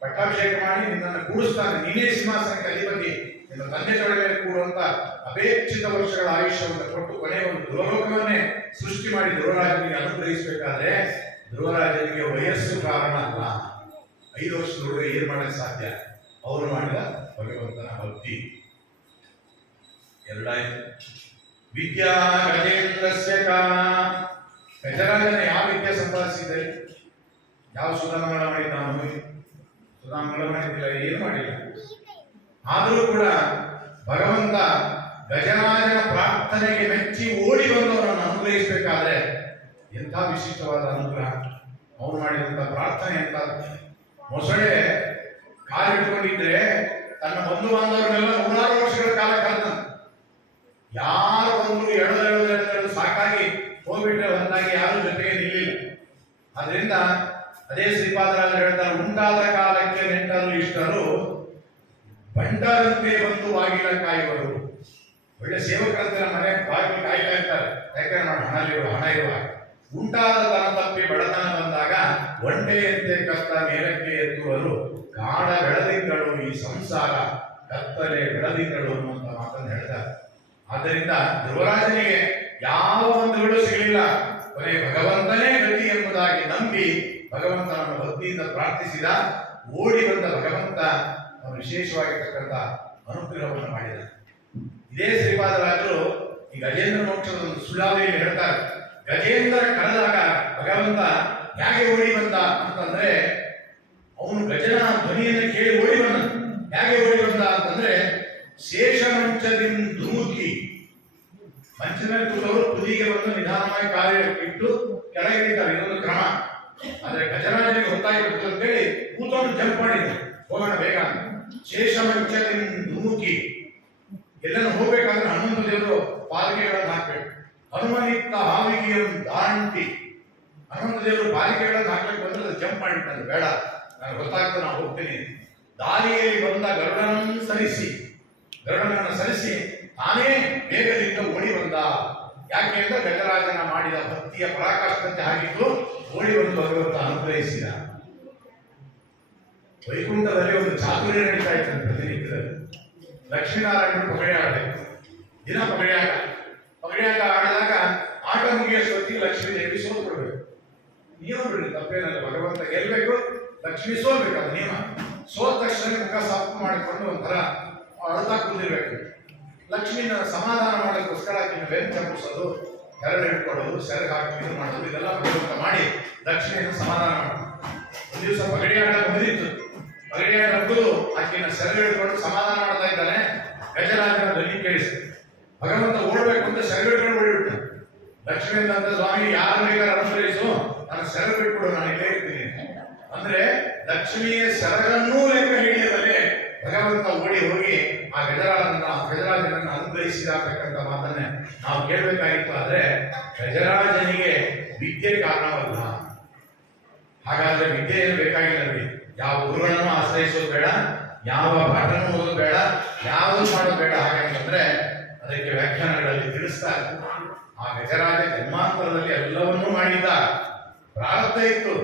ಪಟ್ಟಾಭಿಷೇಕ ಮಾಡಿ ನಿನ್ನನ್ನು ಕೂಡಿಸ್ತಾನೆ ನೀನೇ ಸಿಂಹಾಸನಕ್ಕೆ ಅಧಿಪತಿ ನಿನ್ನ ತಂದೆ ತೊಡೆಯಲ್ಲಿ ಕೂಡುವಂತ ಅಪೇಕ್ಷಿತ ವರ್ಷಗಳ ಆಯುಷ್ಯವನ್ನು ಕೊಟ್ಟು ಕೊನೆಯ ಒಂದು ಧ್ರುವಲೋಕವನ್ನೇ ಸೃಷ್ಟಿ ಮಾಡಿ ಧ್ರುವರಾಜನಿಗೆ ಅನುಗ್ರಹಿಸಬೇಕಾದ್ರೆ ಧ್ರುವರಾಜನಿಗೆ ವಯಸ್ಸು ಕಾರಣ ಅಲ್ಲ. ಐದು ವರ್ಷದ ಹುಡುಗ ಏನ್ ಮಾಡಕ್ಕೆ ಸಾಧ್ಯ? ಅವರು ಮಾಡಿದ ಭಗವಂತನ ಭಕ್ತಿ. ಎರಡಾಯ್ತು. ವಿದ್ಯಾ ಗಜೇಂದ್ರಸ್ಯ ಕಾನ ಗಜರಾಜನ ಯಾವ ವಿದ್ಯೆ ಸಂಪಾದಿಸಿದೆ ಯಾವ ಸುಧಾಮಗಳ ಮಾಡಿದ ಅವನು ಮಾಡಿದ್ದಿಲ್ಲ ಏನು ಮಾಡಿಲ್ಲ? ಆದರೂ ಕೂಡ ಭಗವಂತ ಗಜರಾಜನ ಪ್ರಾರ್ಥನೆಗೆ ಮೆಚ್ಚಿ ಓಡಿ ಬಂದವರನ್ನು ಅನುಗ್ರಹಿಸಬೇಕಾದ್ರೆ ಎಂಥ ವಿಶಿಷ್ಟವಾದ ಅನುಗ್ರಹ? ಅವನು ಮಾಡಿದಂಥ ಪ್ರಾರ್ಥನೆ ಎಂತ ಮೊಸಳೆ ಕಾಲು ಹಿಡ್ಕೊಂಡಿದ್ರೆ ತನ್ನ ಬಂಧು ಬಾಂಧವರನ್ನೆಲ್ಲ ನೂರಾರು ವರ್ಷಗಳ ಕಾಲ ಕಳೆದಂತೆ ಯಾರು ಒಂದು ಎರಡು ಎರಡು ಎರಡು ಸಾಕಾಗಿ ಹೋಗ್ಬಿಟ್ರೆ ಹೊರತಾಗಿ ಯಾರು ಜೊತೆಗೆ ನಿಲ್ಲಿಲ್ಲ. ಅದರಿಂದ ಅದೇ ಶ್ರೀಪಾದರಾಜರು ಹೇಳ್ತಾರೆ, ಉಂಟಾದ ಕಾಲಕ್ಕೆ ನೆಂಟರು ಇಷ್ಟರು ಬಂಡರಂತೆ ಬಂದು ಬಾಗಿಲ ಕಾಯುವರು. ಒಳ್ಳೆ ಸೇವಕರಂತೆ ಮನೆ ಬಾಗಿಲು ಕಾಯ್ತಾ ಇರ್ತಾರೆ. ಯಾಕಂದ್ರೆ ನಾನು ಹಣ ಇರುವ ಹಣ ಇರುವ. ಉಂಟಾದ ತನ ತಪ್ಪಿ ಬಡತನ ಬಂದಾಗ ಒಂಟೆಯಂತೆ ಕಷ್ಟ, ಮೇಲಕ್ಕೆ ಎತ್ತುವರು. ಕಾಡ ಬೆಳದಿಂಗಳು ಈ ಸಂಸಾರ, ಕತ್ತಲೆ ಬೆಳದಿಂಗಳು ಅನ್ನುವಂತ ಮಾತನ್ನು ಹೇಳ್ತಾರೆ. ಆದ್ದರಿಂದ ಧ್ರುವರಾಜನಿಗೆ ಯಾವ ಬಂಧುಗಳು ಸಿಗಲಿಲ್ಲ ಕೊನೆ ಭಗವಂತನೇ ಗತಿ ಎಂಬುದಾಗಿ ನಂಬಿ ಭಗವಂತನನ್ನು ಭಕ್ತಿಯಿಂದ ಪ್ರಾರ್ಥಿಸಿದ, ಓಡಿ ಬಂದ ಭಗವಂತ ಅವನು ವಿಶೇಷವಾಗಿರ್ತಕ್ಕಂಥ ಅನುಗ್ರಹವನ್ನು ಮಾಡಿದ. ಇದೇ ಶ್ರೀಪಾದರಾಜರು ಈ ಗಜೇಂದ್ರ ಮೋಕ್ಷದ ಒಂದು ಸುಳ್ಳಾವಳಿಯಲ್ಲಿ ಹೇಳ್ತಾರೆ. ಗಜೇಂದ್ರ ಕರೆದಾಗ ಭಗವಂತ ಹೇಗೆ ಓಡಿ ಬಂದ ಅಂತಂದ್ರೆ, ಅವನು ಗಜನ ಧ್ವನಿಯನ್ನು ಕೇಳಿ ಓಡಿ ಬಂದ. ಹೇಗೆ ಓಡಿ ಬಂದ ಅಂತಂದ್ರೆ ಶೇಷ ಮಂಚದಿಂದ ಧುಮುಕಿ ಮಂಚದಲ್ಲಿ ಕೂತವರು ತುದಿಗೆ ಬಂದು ನಿಧಾನವಾಗಿ ಕಾರ್ಯ ಇಟ್ಟು ಕೆಳಗೆ ಇಳಿತಾರೆ. ಇದೊಂದು ಕ್ರಮ. ಆದ್ರೆ ಗಜರಾಜನಿಗೆ ಗೊತ್ತಾಗಿರುತ್ತೆ ಅಂತ ಹೇಳಿ ಕೂತವನು ಜಂಪ್ ಮಾಡಿದ್ರು. ಹೋಗೋಣ ಬೇಗ. ಶೇಷ ಮಂಚದಿಂದ ಧುಮುಕಿ. ಎಲ್ಲರೂ ಹೋಗ್ಬೇಕಾದ್ರೆ ಹನುಮಂತ ದೇವರು ಪಾಲಿಕೆಗಳನ್ನು ಹಾಕ್ಬೇಕು. ಹನುಮನಿತ್ತ ಹಾವಿಗೆಯನ್ನು ದಾಂಟಿ ಹನುಮಂತ ದೇವರು ಪಾಲಿಕೆಗಳನ್ನು ಹಾಕ್ಲಿಕ್ಕೆ ಬಂದ್ರೆ ಜಂಪ್ ಮಾಡಿಟ್ಟು ಬೇಡ. ನನಗೆ ಗೊತ್ತಾಗ್ತದೆ, ನಾನು ಹೋಗ್ತೀನಿ ದಾರಿಯಲ್ಲಿ ಬಂದ ಗರುಡನನ್ನು ಸರಿಸಿ. ಗರುಡನನ್ನು ಸರಿಸಿ ತಾನೇ ಬೇಗದಿಂದ ಓಡಿ ಬಂದ. ಯಾಕೆ ಅಂತ ಗಜರಾಜನ ಮಾಡಿದ ಭಕ್ತಿಯ ಪರಾಕಾಷ್ಠತೆ ಆಗಿದ್ದು ಓಡಿ ಬಂದು ಭಗವಂತ ಅನುಗ್ರಹಿಸಿದ. ವೈಕುಂಠದಲ್ಲಿ ಒಂದು ಚಾತುರ್ಯ ನಡೀತಾ ಇತ್ತು ಪ್ರತಿನಿತ್ಯದಲ್ಲಿ. ಲಕ್ಷ್ಮೀನಾರಾಯಣರು ಪಗಡೆ ಆಡಬೇಕು ದಿನ ಪಗಡೆ ಆಟ ಪಗಡೆ ಆಟ ಆಡಿದಾಗ ಆಟ ಮುಗಿಯೋಷ್ಟೊತ್ತಿಗೆ ಲಕ್ಷ್ಮೀ ದೇವಿ ಸೋಲ್ಕೊಡ್ಬೇಕು ನಿಯಮ ಬಿಡ್ರಿ, ತಪ್ಪೇನಲ್ಲ, ಭಗವಂತ ಗೆಲ್ಲಬೇಕು ಲಕ್ಷ್ಮಿ ಸೋಲ್ಬೇಕು, ಅದು ನಿಯಮ. ಸೋತ ತಕ್ಷಣ ಮುಖ ಸಾಪು ಮಾಡಿಕೊಂಡು ಒಂಥರ ಅಳ್ತಾ ಕುಂದಿರ್ಬೇಕು. ಲಕ್ಷ್ಮಿನ ಸಮಾಧಾನ ಮಾಡೋಕ್ಕೋಸ್ಕರ ಆಕಿನ ಬೆನ್ನು ಚಪ್ಪಿಸೋದು, ಎರಡು ಹಿಡ್ಕೊಳ್ಳೋದು ಸೆರೆಗೆ ಹಾಕಿ ಇದು ಮಾಡೋದು, ಇದೆಲ್ಲ ಭಗವಂತ ಮಾಡಿ ಲಕ್ಷ್ಮಿಯನ್ನು ಸಮಾಧಾನ ಮಾಡೋದು ಒಂದು ದಿವಸ ಪಗಡಿ ಆಟ ಬಂದಿತ್ತು ಪಗಡಿ ಆಟ ಮುಗಿದು ಆಕಿನ ಹಿಡ್ಕೊಂಡು ಸಮಾಧಾನ ಮಾಡ್ತಾ ಇದ್ದಾನೆ. ಗಜರಾಜನ ಧ್ವನಿ ಕೇಳಿಸಿ. ಭಗವಂತ ಓಡಬೇಕು ಅಂತ ಸೆರಗ ಹಿಡ್ಕೊಂಡು ಓಡಿಬಿಟ್ಟು. ಲಕ್ಷ್ಮಿಯಿಂದ ಅಂತ ಸ್ವಾಮಿ, ಯಾರು ಬೇಕಾದ್ರೆ ಅನುಸರಿಸು? ನಾನು ಸೆರಗ ಬಿಟ್ಬಿಡು ನಾನು ಇಲ್ಲೇ ಇರ್ತೀನಿ. ಅಂದ್ರೆ ಲಕ್ಷ್ಮಿಯ ಸೆರಗನ್ನೂ ಲೆಕ್ಕ ಹಿಡಿಯದಲ್ಲೇ ಭಗವಂತ ಓಡಿ ಹೋಗಿ ಆ ಗಜರಾಜನ ಗಜರಾಜನನ್ನು ಅನುಗ್ರಹಿಸಿದಾಗತಕ್ಕಂಥ ಮಾತನ್ನೇ ನಾವು ಕೇಳಬೇಕಾಗಿತ್ತು. ಆದ್ರೆ ಗಜರಾಜನಿಗೆ ವಿದ್ಯೆ ಕಾರಣವಲ್ಲ. ಹಾಗಾದ್ರೆ ವಿದ್ಯೆ ಏನು ಬೇಕಾಗಿಲ್ಲ ಯಾವ ಗುರುಗಳನ್ನು ಆಶ್ರಯಿಸೋದು ಬೇಡ, ಯಾವ ಪಾಠನೂ ಓದೋದು ಬೇಡ, ಯಾವುದು ಮಾಡೋದು ಬೇಡ. ಹಾಗಂತಂದ್ರೆ ಅದಕ್ಕೆ ವ್ಯಾಖ್ಯಾನಗಳಲ್ಲಿ ತಿಳಿಸ್ತಾ ಆ ಗಜರಾಜ ಜನ್ಮಾಂತರದಲ್ಲಿ ಎಲ್ಲವನ್ನೂ ಮಾಡಿದ್ದ. ಪ್ರಾರಬ್ಧ ಇತ್ತು.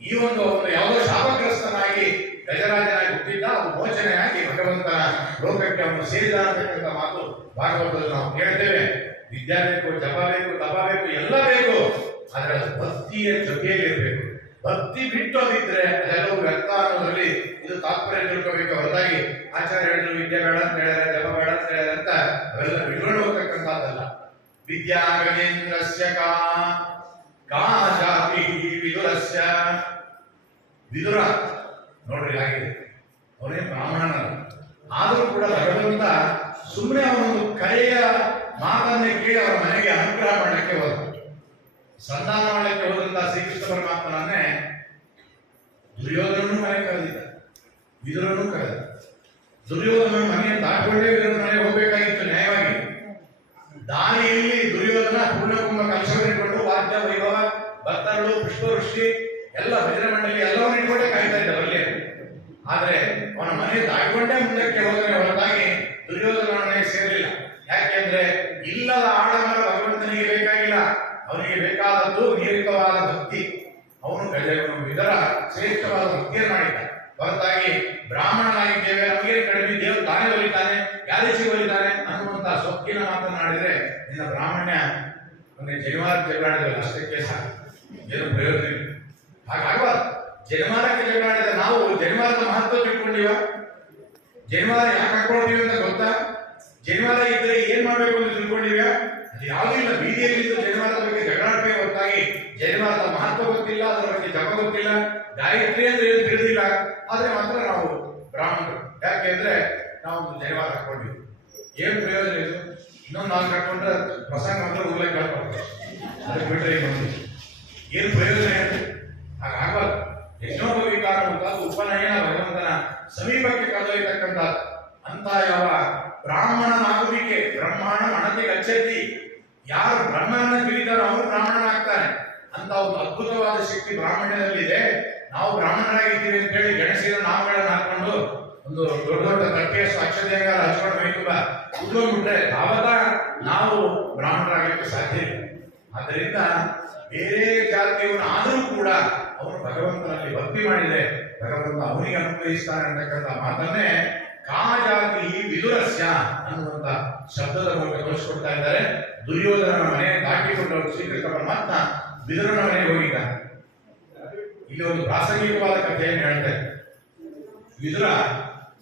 ಈ ಒಂದು ಒಂದು ಯಾವುದೋ ಶಾಪಗ್ರಸ್ತನಾಗಿ ಗಜರಾಜನಾಗಿ ಹುಟ್ಟಿದ್ದ ಅದು ಮೋಚನೆಯಾಗಿ ಭಗವಂತನ ಲೋಕಕ್ಕೆ ಅವನು ಸೇರಿದ ಅಂತಕ್ಕಂಥ ಮಾತು ಭಾಗವತದಲ್ಲಿ ನಾವು ಕೇಳ್ತೇವೆ. ವಿದ್ಯಾ ಬೇಕು ಜಪ ಬೇಕು ತಪ ಬೇಕು ಎಲ್ಲ ಬೇಕು. ಆದರೆ ಅದು ಭಕ್ತಿಯ ಜೊತೆಯಲ್ಲಿ ಇರಬೇಕು. ಭಕ್ತಿ ಬಿಟ್ಟೋದಿದ್ರೆ ಅದೆಲ್ಲವೂ ವ್ಯರ್ಥ ಅನ್ನೋದ್ರಲ್ಲಿ ಇದು ತಾತ್ಪರ್ಯ ತಿಳ್ಕೋಬೇಕು. ಹೊರತಾಗಿ ಆಚಾರ್ಯ ಹೇಳಿದ್ರು, ವಿದ್ಯೆ ಬೇಡ ಅಂತ ಹೇಳಿದ್ರೆ, ಜಪ ಬೇಡ ಅಂತ ಹೇಳಿದ್ರೆ ಅಂತ ಅವೆಲ್ಲ ಬಿಡುಗಡೆ ಹೋಗ್ತಕ್ಕಂಥದ್ದಲ್ಲ. ವಿದ್ಯಾ ಗಜೇಂದ್ರಸ್ಯ ಕಾ ಕಾ ಜಾತಿ ವಿದುರಸ್ಯ. ವಿದುರ ನೋಡ್ರಿ ಹಾಗೆ. ಅವನೇ ಬ್ರಾಹ್ಮಣ ಆದರೂ ಕೂಡ ಭಗವಂತ ಸುಮ್ಮನೆ ಅವನೊಂದು ಕರೆಯ ಮಾತನ್ನೇ ಕೇಳಿ ಅವರ ಮನೆಗೆ ಅನುಗ್ರಹ ಮಾಡಲಿಕ್ಕೆ ಹೋದ ಸಂತಾನ ಮಾಡಲಿಕ್ಕೆ ಹೋದಂತ ಶ್ರೀಕೃಷ್ಣ ಪರಮಾತ್ಮನನ್ನೇ ದುರ್ಯೋಧನನು ಮನೆ ಕರೆದಿದ್ದ. ವಿದುರನು ಕರೆದ ದುರ್ಯೋಧನ ಮನೆ ದಾಟಿಕೊಂಡೇ ಇದರ ಮನೆಗೆ ಹೋಗಬೇಕಾಗಿತ್ತು ನ್ಯಾಯವಾಗಿ. ದಾರಿಯಲ್ಲಿ ದುರ್ಯೋಧನ ಪೂರ್ಣಕುಂಭ ಕಲಶವನ್ನು ಇಟ್ಕೊಂಡು ವಾದ್ಯ ವೈಭವ ಭಕ್ತರು ಪುಷ್ಪವೃಷ್ಟಿ, ಎಲ್ಲ ಭಜನೆ ಮಂಡಳಿ ಎಲ್ಲವನ್ನು ಇಟ್ಕೊಂಡೇ ಕಾಯ್ತಾ ಇದ್ದ ಬಲ್ಲಿ ಆದ್ರೆ ಅವನ ಮನೆ ದಾಟ್ಕೊಂಡೇ ಮುಂದಕ್ಕೆ ಹೋದರೆ ಹೊರತಾಗಿ ದುರ್ಯೋಧನ ಮನೆಗೆ ಸೇರಲಿಲ್ಲ. ಯಾಕೆಂದ್ರೆ ಇಲ್ಲದ ಆಡಂಬರ ಭಗವಂತನಿಗೆ ಬೇಕಾಗಿಲ್ಲ. ಅವನಿಗೆ ಬೇಕಾದದ್ದು ನೀರಿಕವಾದ ಭಕ್ತಿ. ಅವನು ಇದರ ಶ್ರೇಷ್ಠವಾದ ಭಕ್ತಿಯನ್ನು ಮಾಡಿದ್ದ ಹೊರತಾಗಿ ಬ್ರಾಹ್ಮಣನಾಗಿದ್ದೇವೆ ನಮಗೆ ಕಡಿಮೆ ದೇವರು ತಾನೇ ಒಲಿತಾನೆ ಯಾರಿಸಿ ಒಲಿತಾನೆ ಅನ್ನುವಂತಹ ಸೊಕ್ಕಿನ ಮಾತನಾಡಿದರೆ ನಿನ್ನ ಬ್ರಾಹ್ಮಣ್ಯ ಅಂದ್ರೆ ಜನಿವಾರ ಜಗಳಾಡಿದ್ವಲ್ಲ ಅಷ್ಟಕ್ಕೆ ಸಾಕು. ಏನು ಪ್ರಯೋಜನ ಹಾಗಾಗಬಾರ್ದು ಜನಿವಾರಕ್ಕೆ ಜಗಳಾಡಿದ ನಾವು ಜನಿವಾರದ ಮಹತ್ವ ತಿಳ್ಕೊಂಡಿವ? ಜನಿವಾರ ಯಾಕೆ ಹಾಕೊಳ್ತೀವಿ ಅಂತ ಗೊತ್ತಾ? ಜನಿವಾರ ಇದ್ರೆ ಏನ್ ಮಾಡ್ಬೇಕು ಅಂತ ತಿಳ್ಕೊಂಡಿವ? ಅದು ಯಾವುದೂ ಇಲ್ಲ ಬೀದಿಯಲ್ಲಿ ಜನಿವಾರದ ಬಗ್ಗೆ ಜಗಳಾಡ್ಬೇಕು ಹೊರತಾಗಿ ಜನಿವಾರದ ಮಹತ್ವ ಗೊತ್ತಿಲ್ಲ, ಅದರ ಬಗ್ಗೆ ಜಪ ಗೊತ್ತಿಲ್ಲ. ಗಾಯತ್ರಿ ಅಂದ್ರೆ ಏನು ತಿಳಿದಿಲ್ಲ. ಆದ್ರೆ ಮಾತ್ರ ನಾವು ಬ್ರಾಹ್ಮಣರು. ಯಾಕೆಂದ್ರೆ ನಾವು ಜನಿವಾರ ಹಾಕೊಂಡಿವಿ ಏನ್ ಪ್ರಯೋಜನ ಇದು? ಇನ್ನೊಂದು ನಾಲ್ಕು ಹಾಕೊಂಡ್ರೆ ಪ್ರಸಂಗ ಮಾತ್ರ ಊರ್ಲೇ ಕಳ್ಕೊಂಡು ಅದಕ್ಕೆ ಬಿಟ್ರೆ ಏನು ಪ್ರಯೋಜನ ಯಜ್ಞೋಪವಿಕಾರ ಮುಂತಾದ ಉಪನಯನ ಭಗವಂತನ ಸಮೀಪಕ್ಕೆ ಕರೆದೊಯ್ತಕ್ಕಂಥ ಅಂತ ಯಾವ ಬ್ರಾಹ್ಮಣನಾಗುವಿಕೆ ಬ್ರಹ್ಮಾಂಡ ಮಣತಿ ಗಚ್ಚತಿ ಯಾರು ಬ್ರಹ್ಮನ ತಿಳಿತಾರೋ ಅವನು ಬ್ರಾಹ್ಮಣನಾಗ್ತಾನೆ ಅಂತ ಒಂದು ಅದ್ಭುತವಾದ ಶಕ್ತಿ ಬ್ರಾಹ್ಮಣ್ಯದಲ್ಲಿದೆ ನಾವು ಬ್ರಾಹ್ಮಣರಾಗಿದ್ದೀವಿ ಅಂತ ಹೇಳಿ ಗಣಸಿನ ನಾಮಗಳನ್ನು ಹಾಕೊಂಡು ಒಂದು ದೊಡ್ಡ ದೊಡ್ಡ ತಟ್ಟೆಯ ಅಕ್ಷತೆಯಂಗಾರ ಹಚ್ಕೊಂಡು ಮೈ ಉದ್ಕೊಂಡ್ಬಿಟ್ರೆ ಕೂತ್ಕೊಂಡ್ಬಿಟ್ರೆ ನಾವು ಬ್ರಾಹ್ಮಣರಾಗಲಿಕ್ಕೆ ಸಾಧ್ಯ ಇಲ್ಲ. ಆದ್ದರಿಂದ ಬೇರೆ ಜಾತಿಯವನು ಆದರೂ ಕೂಡ ಅವನು ಭಗವಂತನಲ್ಲಿ ಭಕ್ತಿ ಮಾಡಿದೆ ಭಗವಂತ ಅವನಿಗೆ ಅನುಗ್ರಹಿಸ್ತಾನೆ ಅಂತಕ್ಕಂಥ ಮಾತನ್ನೇ ಕಾಜಾತಿ ವಿದುರಸ್ಯ ಅನ್ನುವಂತ ಶಬ್ದದ ಮೂಲಕ ತೋರಿಸ್ಕೊಡ್ತಾ ಇದ್ದಾರೆ. ದುರ್ಯೋಧನ ಮನೆ ದಾಟಿಕೊಂಡು ಶ್ರೀಕೃಷ್ಣ ಪರಮಾತ್ಮ ಬಿದುರನ ಮನೆಗೆ ಹೋಗಿದ್ದ. ಇಲ್ಲಿ ಒಂದು ಪ್ರಾಸಂಗಿಕವಾದ ಕಥೆಯನ್ನು ಹೇಳ್ತಾರೆ ವಿದುರ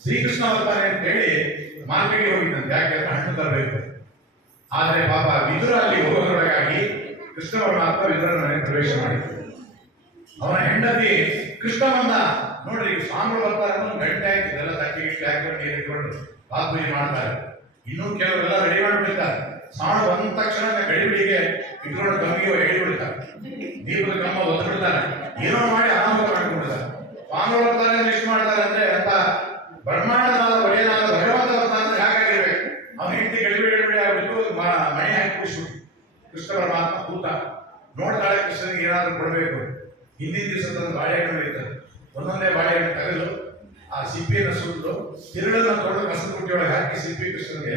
ಶ್ರೀಕೃಷ್ಣ ಅವತಾರ ಅಂತ ಹೇಳಿ ಮಾರ್ಕೆಟ್ಗೆ ಹೋಗಿದ್ದಂತೆ ಯಾಕೆಂದ್ರೆ ಹಣ್ಣು ತರಬೇಕು. ಆದರೆ ಪಾಪ ವಿದುರ ಅಲ್ಲಿ ಹೋಗೋದ್ರೊಳಗಾಗಿ ಕೃಷ್ಣ ಪರಮಾತ್ಮ ವಿದುರನ ಮನೆಗೆ ಪ್ರವೇಶ ಮಾಡಿದ್ರು. ಅವನ ಹೆಂಡತಿ ಕೃಷ್ಣ ಬಂದ ನೋಡ್ರಿ, ಸ್ವಾಮಿಗಳು ಬರ್ತಾರೆ ಗಂಟೆ ಆಯ್ತು. ತಕ್ಕಿ ಗಿಟ್ಟಿ ಇಟ್ಕೊಂಡು ಬಾತ್ ಪೂಜೆ ಮಾಡ್ತಾರೆ. ಇನ್ನೂ ಕೆಲವರೆಲ್ಲ ರೆಡಿ ಮಾಡಿಬಿಡ್ತಾರೆ ಸಾಣ ಬಂದ ತಕ್ಷಣ ಗಡಿಬಿಡಿಗೆ ಇಟ್ಕೊಂಡು ಕಮ್ಮಿಗೆ ಹೇಳಿ ಬಿಡ್ತಾರೆ ದೀಪದ ಕಮ್ಮ ಒದ್ಬಿಡ್ತಾರೆ. ಬಿಡ್ತಾರೆ ಏನೋ ಮಾಡಿ ಅನಾಹುತ ಮಾಡ್ಕೊಂಡಿರ್ತಾರೆ ಸ್ವಾಮಿಗಳು ಬರ್ತಾರೆ ಎಷ್ಟು ಮಾಡ್ತಾರೆ ಅಂದ್ರೆ ಅಂತ ಬ್ರಹ್ಮಾಂಡನಾದ ಒಡೆಯನಾದ ಭಗವಂತ ಬರ್ತಾನೆ ಹೇಗಾಗಿರ್ಬೇಕು. ಅವ್ನ ಹೆಂಡತಿ ಗಡಿಬಿಡಿ ಗಡಿಬಿಡಿ ಆಗ್ಬಿಟ್ಟು ಮ- ಮನೆ ಹಾಕಿ ಕೃಷ್ಣ ಪರಮಾತ್ಮ ಕೂತ ನೋಡ್ತಾಳೆ ಕೃಷ್ಣನಿಗೆ ಏನಾದರೂ ಕೊಡಬೇಕು. ಹಿಂದಿನ ದಿವಸ ತಂದು ಬಾಳೆಹಣ್ಣು ಇರ್ತದೆ ಒಂದೊಂದೇ ಬಾಳೆಹಣ್ಣು ತಗಲು ಆ ಸಿಪ್ಪಿಯನ್ನು ಸುಟ್ಟು ತಿರುಳನ್ನು ತೊಳೆದು ಕಸದ ಕುಟ್ಟಿಯೊಳಗೆ ಹಾಕಿ ಸಿಪ್ಪಿ ಕೃಷ್ಣನಿಗೆ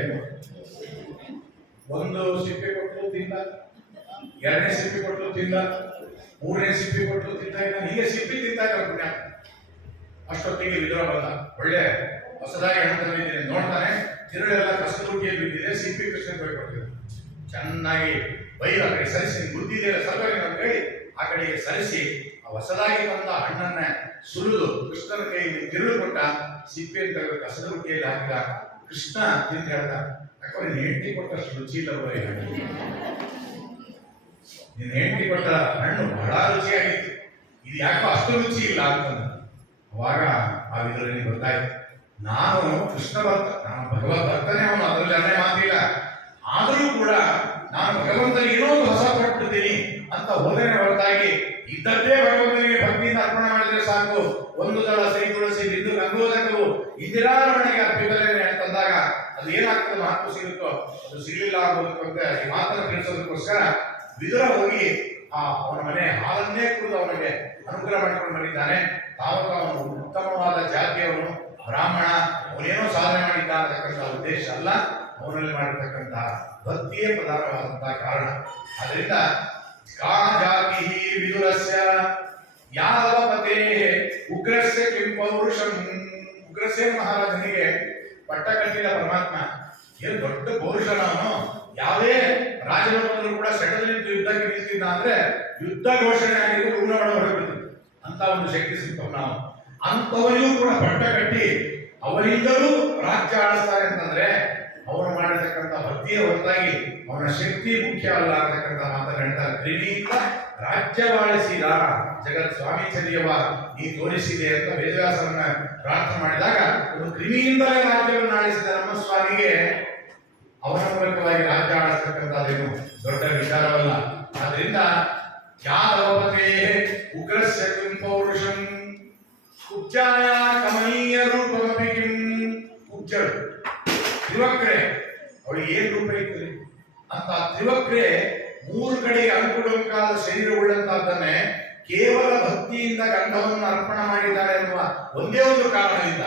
ಒಂದು ಸಿಪ್ಪೆ ಕೊಟ್ಟು ತಿಂದ, ಎರಡನೇ ಸಿಪ್ಪಿ ಕೊಟ್ಟು ತಿಂದ, ಮೂರನೇ ಸಿಪ್ಪಿ ಕೊಟ್ಟು ತಿಂದ ಇದ್ದಾನೆ. ಹೀಗೆ ಸಿಪ್ಪಿ ತಿಂತಾ ಪುಣ್ಯ. ಅಷ್ಟೊತ್ತಿಗೆ ವಿದ್ರೋಹ ಬಂದ. ಒಳ್ಳೆ ಹೊಸದಾಗಿ ಹಣ್ಣು ತಂದಿದ್ದೀನಿ. ನೋಡ್ತಾನೆ, ತಿರುಳೆಲ್ಲ ಕಸದ ಕುಟ್ಟಿಯಲ್ಲಿ ಬಿದ್ದಿದೆ, ಸಿಪ್ಪಿ ಕೃಷ್ಣ ಕೊಟ್ಟಿದೆ ಚೆನ್ನಾಗಿ ಬೈ ಆ ಕಡೆ ಸರಿಸಿ, ಬುದ್ಧಿ ಇದೆಯಲ್ಲ ಸರ್ವೇ ಹೇಳಿ ಆ ಕಡೆಗೆ ಸರಿಸಿ ಹೊಸದಾಗಿ ತಂದ ಹಣ್ಣನ್ನ ಸುರಿದು ಕೃಷ್ಣನ ಕೈಯಲ್ಲಿ ತಿರುಳು ಕೊಟ್ಟ ಸಿಪ್ಪೆಯನ್ನು ತೆಗೆದು ಕಸದ ಬುಟ್ಟಿಯಲ್ಲಿ ಹಾಕಿದ ಕೃಷ್ಣ ತಿಂತ ಹೇಳ್ದ. ಯಾಕಂದ್ರೆ ಹೆಂಡತಿ ಕೊಟ್ಟಷ್ಟು ರುಚಿ ಇಲ್ಲ ನಿನ್ನ ಹೆಂಡತಿ ಕೊಟ್ಟ ಹಣ್ಣು ಬಹಳ ರುಚಿಯಾಗಿತ್ತು. ಇದು ಯಾಕೋ ಅಷ್ಟು ರುಚಿ ಇಲ್ಲ ಅಂತಂದ. ಅವಾಗ ಆ ಇದರಲ್ಲಿ ಗೊತ್ತಾಯ್ತು. ನಾನು ಕೃಷ್ಣ ಭಕ್ತ, ನಾನು ಭಗವತ್ ಭಕ್ತನೇ ಅವನು ಅದರಲ್ಲಿ ಅನ್ಯ ಮಾತಿಲ್ಲ ಆದರೂ ಕೂಡ ನಾನು ಭಗವಂತನಿಗೆ ಏನೋ ಒಂದು ಹೊಸ ಕೊಟ್ಟಿದ್ದೀನಿ ಅಂತ ಹೋದನೆ ಹೊರತಾಗಿ ಇದ್ದದ್ದೇ ಭಗವಂತನಿಗೆ ಭಕ್ತಿಯಿಂದ ಅರ್ಪಣೆ ಮಾಡಿದ್ರೆ ಸಾಕು ಒಂದು ದಳ ಶ್ರೀ ತುಳಸಿ ಬಿಂದು ಗಂಗೋದಕವು ಇಂದಿರಾರಮಣೆಗೆ ಅರ್ಪಿತಲೇನೆ ಅಂತಂದಾಗ ಅದು ಏನಾಗ್ತದೆ ಮಹತ್ವ ಸಿಗುತ್ತೋ ಅದು ಸಿಗಲಿಲ್ಲ ಅನ್ನೋದಕ್ಕೆ ಈ ಮಾತನ್ನು ತಿಳಿಸೋದಕ್ಕೋಸ್ಕರ ವಿದುರ ಹೋಗಿ ಆ ಅವನ ಮನೆ ಅವನಿಗೆ ಅನುಗ್ರಹ ಮಾಡಿಕೊಂಡು ತಾವು ಅವನು ಉತ್ತಮವಾದ ಜಾತಿಯವನು ಬ್ರಾಹ್ಮಣ, ಅವನೇನೋ ಸಾಧನೆ ಮಾಡಿದ್ದ ಅಂತಕ್ಕಂಥ ಉದ್ದೇಶ ಅಲ್ಲ. ಅವನಲ್ಲಿ ಮಾಡಿರ್ತಕ್ಕಂತಹ ಭಕ್ತಿಯೇ ಪ್ರಧಾನವಾದಂತಹ ಕಾರಣ. ಅದರಿಂದ ಕಾ ಜಾತಿ ವಿದುರಸ್ಯ ಯಾದವ ಪತೆ ಉಗ್ರಸ್ಯ ಕಿಂ ಪೌರುಷಂ ಉಗ್ರಸೇನ ಮಹಾರಾಜನಿಗೆ ಪಟ್ಟ ಕಟ್ಟಿದ ಪರಮಾತ್ಮ, ಏನು ದೊಡ್ಡ ಪೌರುಷನವನು ಯಾವುದೇ ರಾಜನ ಕೂಡ ಸೆಟಲ್ ನಿಂತು ಯುದ್ಧಕ್ಕೆ ನಿಲ್ತಿದ್ದ ಅಂದ್ರೆ ಯುದ್ಧ ಘೋಷಣೆ ಆಗಿದ್ದು ಋಣ ಹೊರಬಿಡ್ತು ಅಂತ ಒಂದು ಶಕ್ತಿ ಸಿಕ್ತವ್ ನಾವು. ಅಂತವರಿಗೂ ಕೂಡ ಬಟ್ಟೆ ಕಟ್ಟಿ ಅವರಿಂದಲೂ ರಾಜ್ಯ ಆಳಿಸ್ತಾರೆ ಅಂತಂದ್ರೆ ಅವರು ಮಾಡಿರ್ತಕ್ಕಂಥ ಭಕ್ತಿಯ ಹೊರತಾಗಿ ಅವನ ಶಕ್ತಿ ಮುಖ್ಯ ಅಲ್ಲ ಅಂತಕ್ಕಂಥ ಮಾತನ್ನ ಹೇಳ್ತಾರೆ ಕ್ರಿಮಿಯಿಂದ ರಾಜ್ಯವಾಳಿಸಿದ ಜಗತ್ ಸ್ವಾಮಿ ಚಲಿಯವ ಈ ತೋರಿಸಿದೆ ಅಂತ ವೇದವ್ಯಾಸರನ್ನ ಪ್ರಾರ್ಥನೆ ಮಾಡಿದಾಗ ಒಂದು ಕ್ರಿಮಿಯಿಂದಲೇ ರಾಜ್ಯವನ್ನು ಆಳಿಸಿದ ನಮ್ಮ ಸ್ವಾಮಿಗೆ ಅವನ ಮೂಲಕವಾಗಿ ರಾಜ್ಯ ದೊಡ್ಡ ವಿಚಾರವಲ್ಲ. ಆದ್ರಿಂದ ಯಾದವಪತೆ ಉಗ್ರಸ್ಯ ಕಿಂ ಪೌರುಷಂ. ಕುಬ್ಜಾಯ ಕಮನೀಯ ರೂಪಮಪಿ ಕಿಂ. ಉಜ್ಜಳು. ತ್ರಿವಕ್ರೆ ಅವಳು ಏನ್ ರೂಪ ಇತ್ತು? ಅಂತ ತ್ರಿವಕ್ರೆ ಮೂರು ಕಡೆ ಅನುಕೂಲಕ್ಕಾದ ಶರೀರ ಉಳ್ಳಂತಹದ್ದನ್ನೇ ಕೇವಲ ಭಕ್ತಿಯಿಂದ ಗಂಧವನ್ನು ಅರ್ಪಣ ಮಾಡಿದ್ದಾರೆ ಎನ್ನುವ ಒಂದೇ ಒಂದು ಕಾರಣದಿಂದ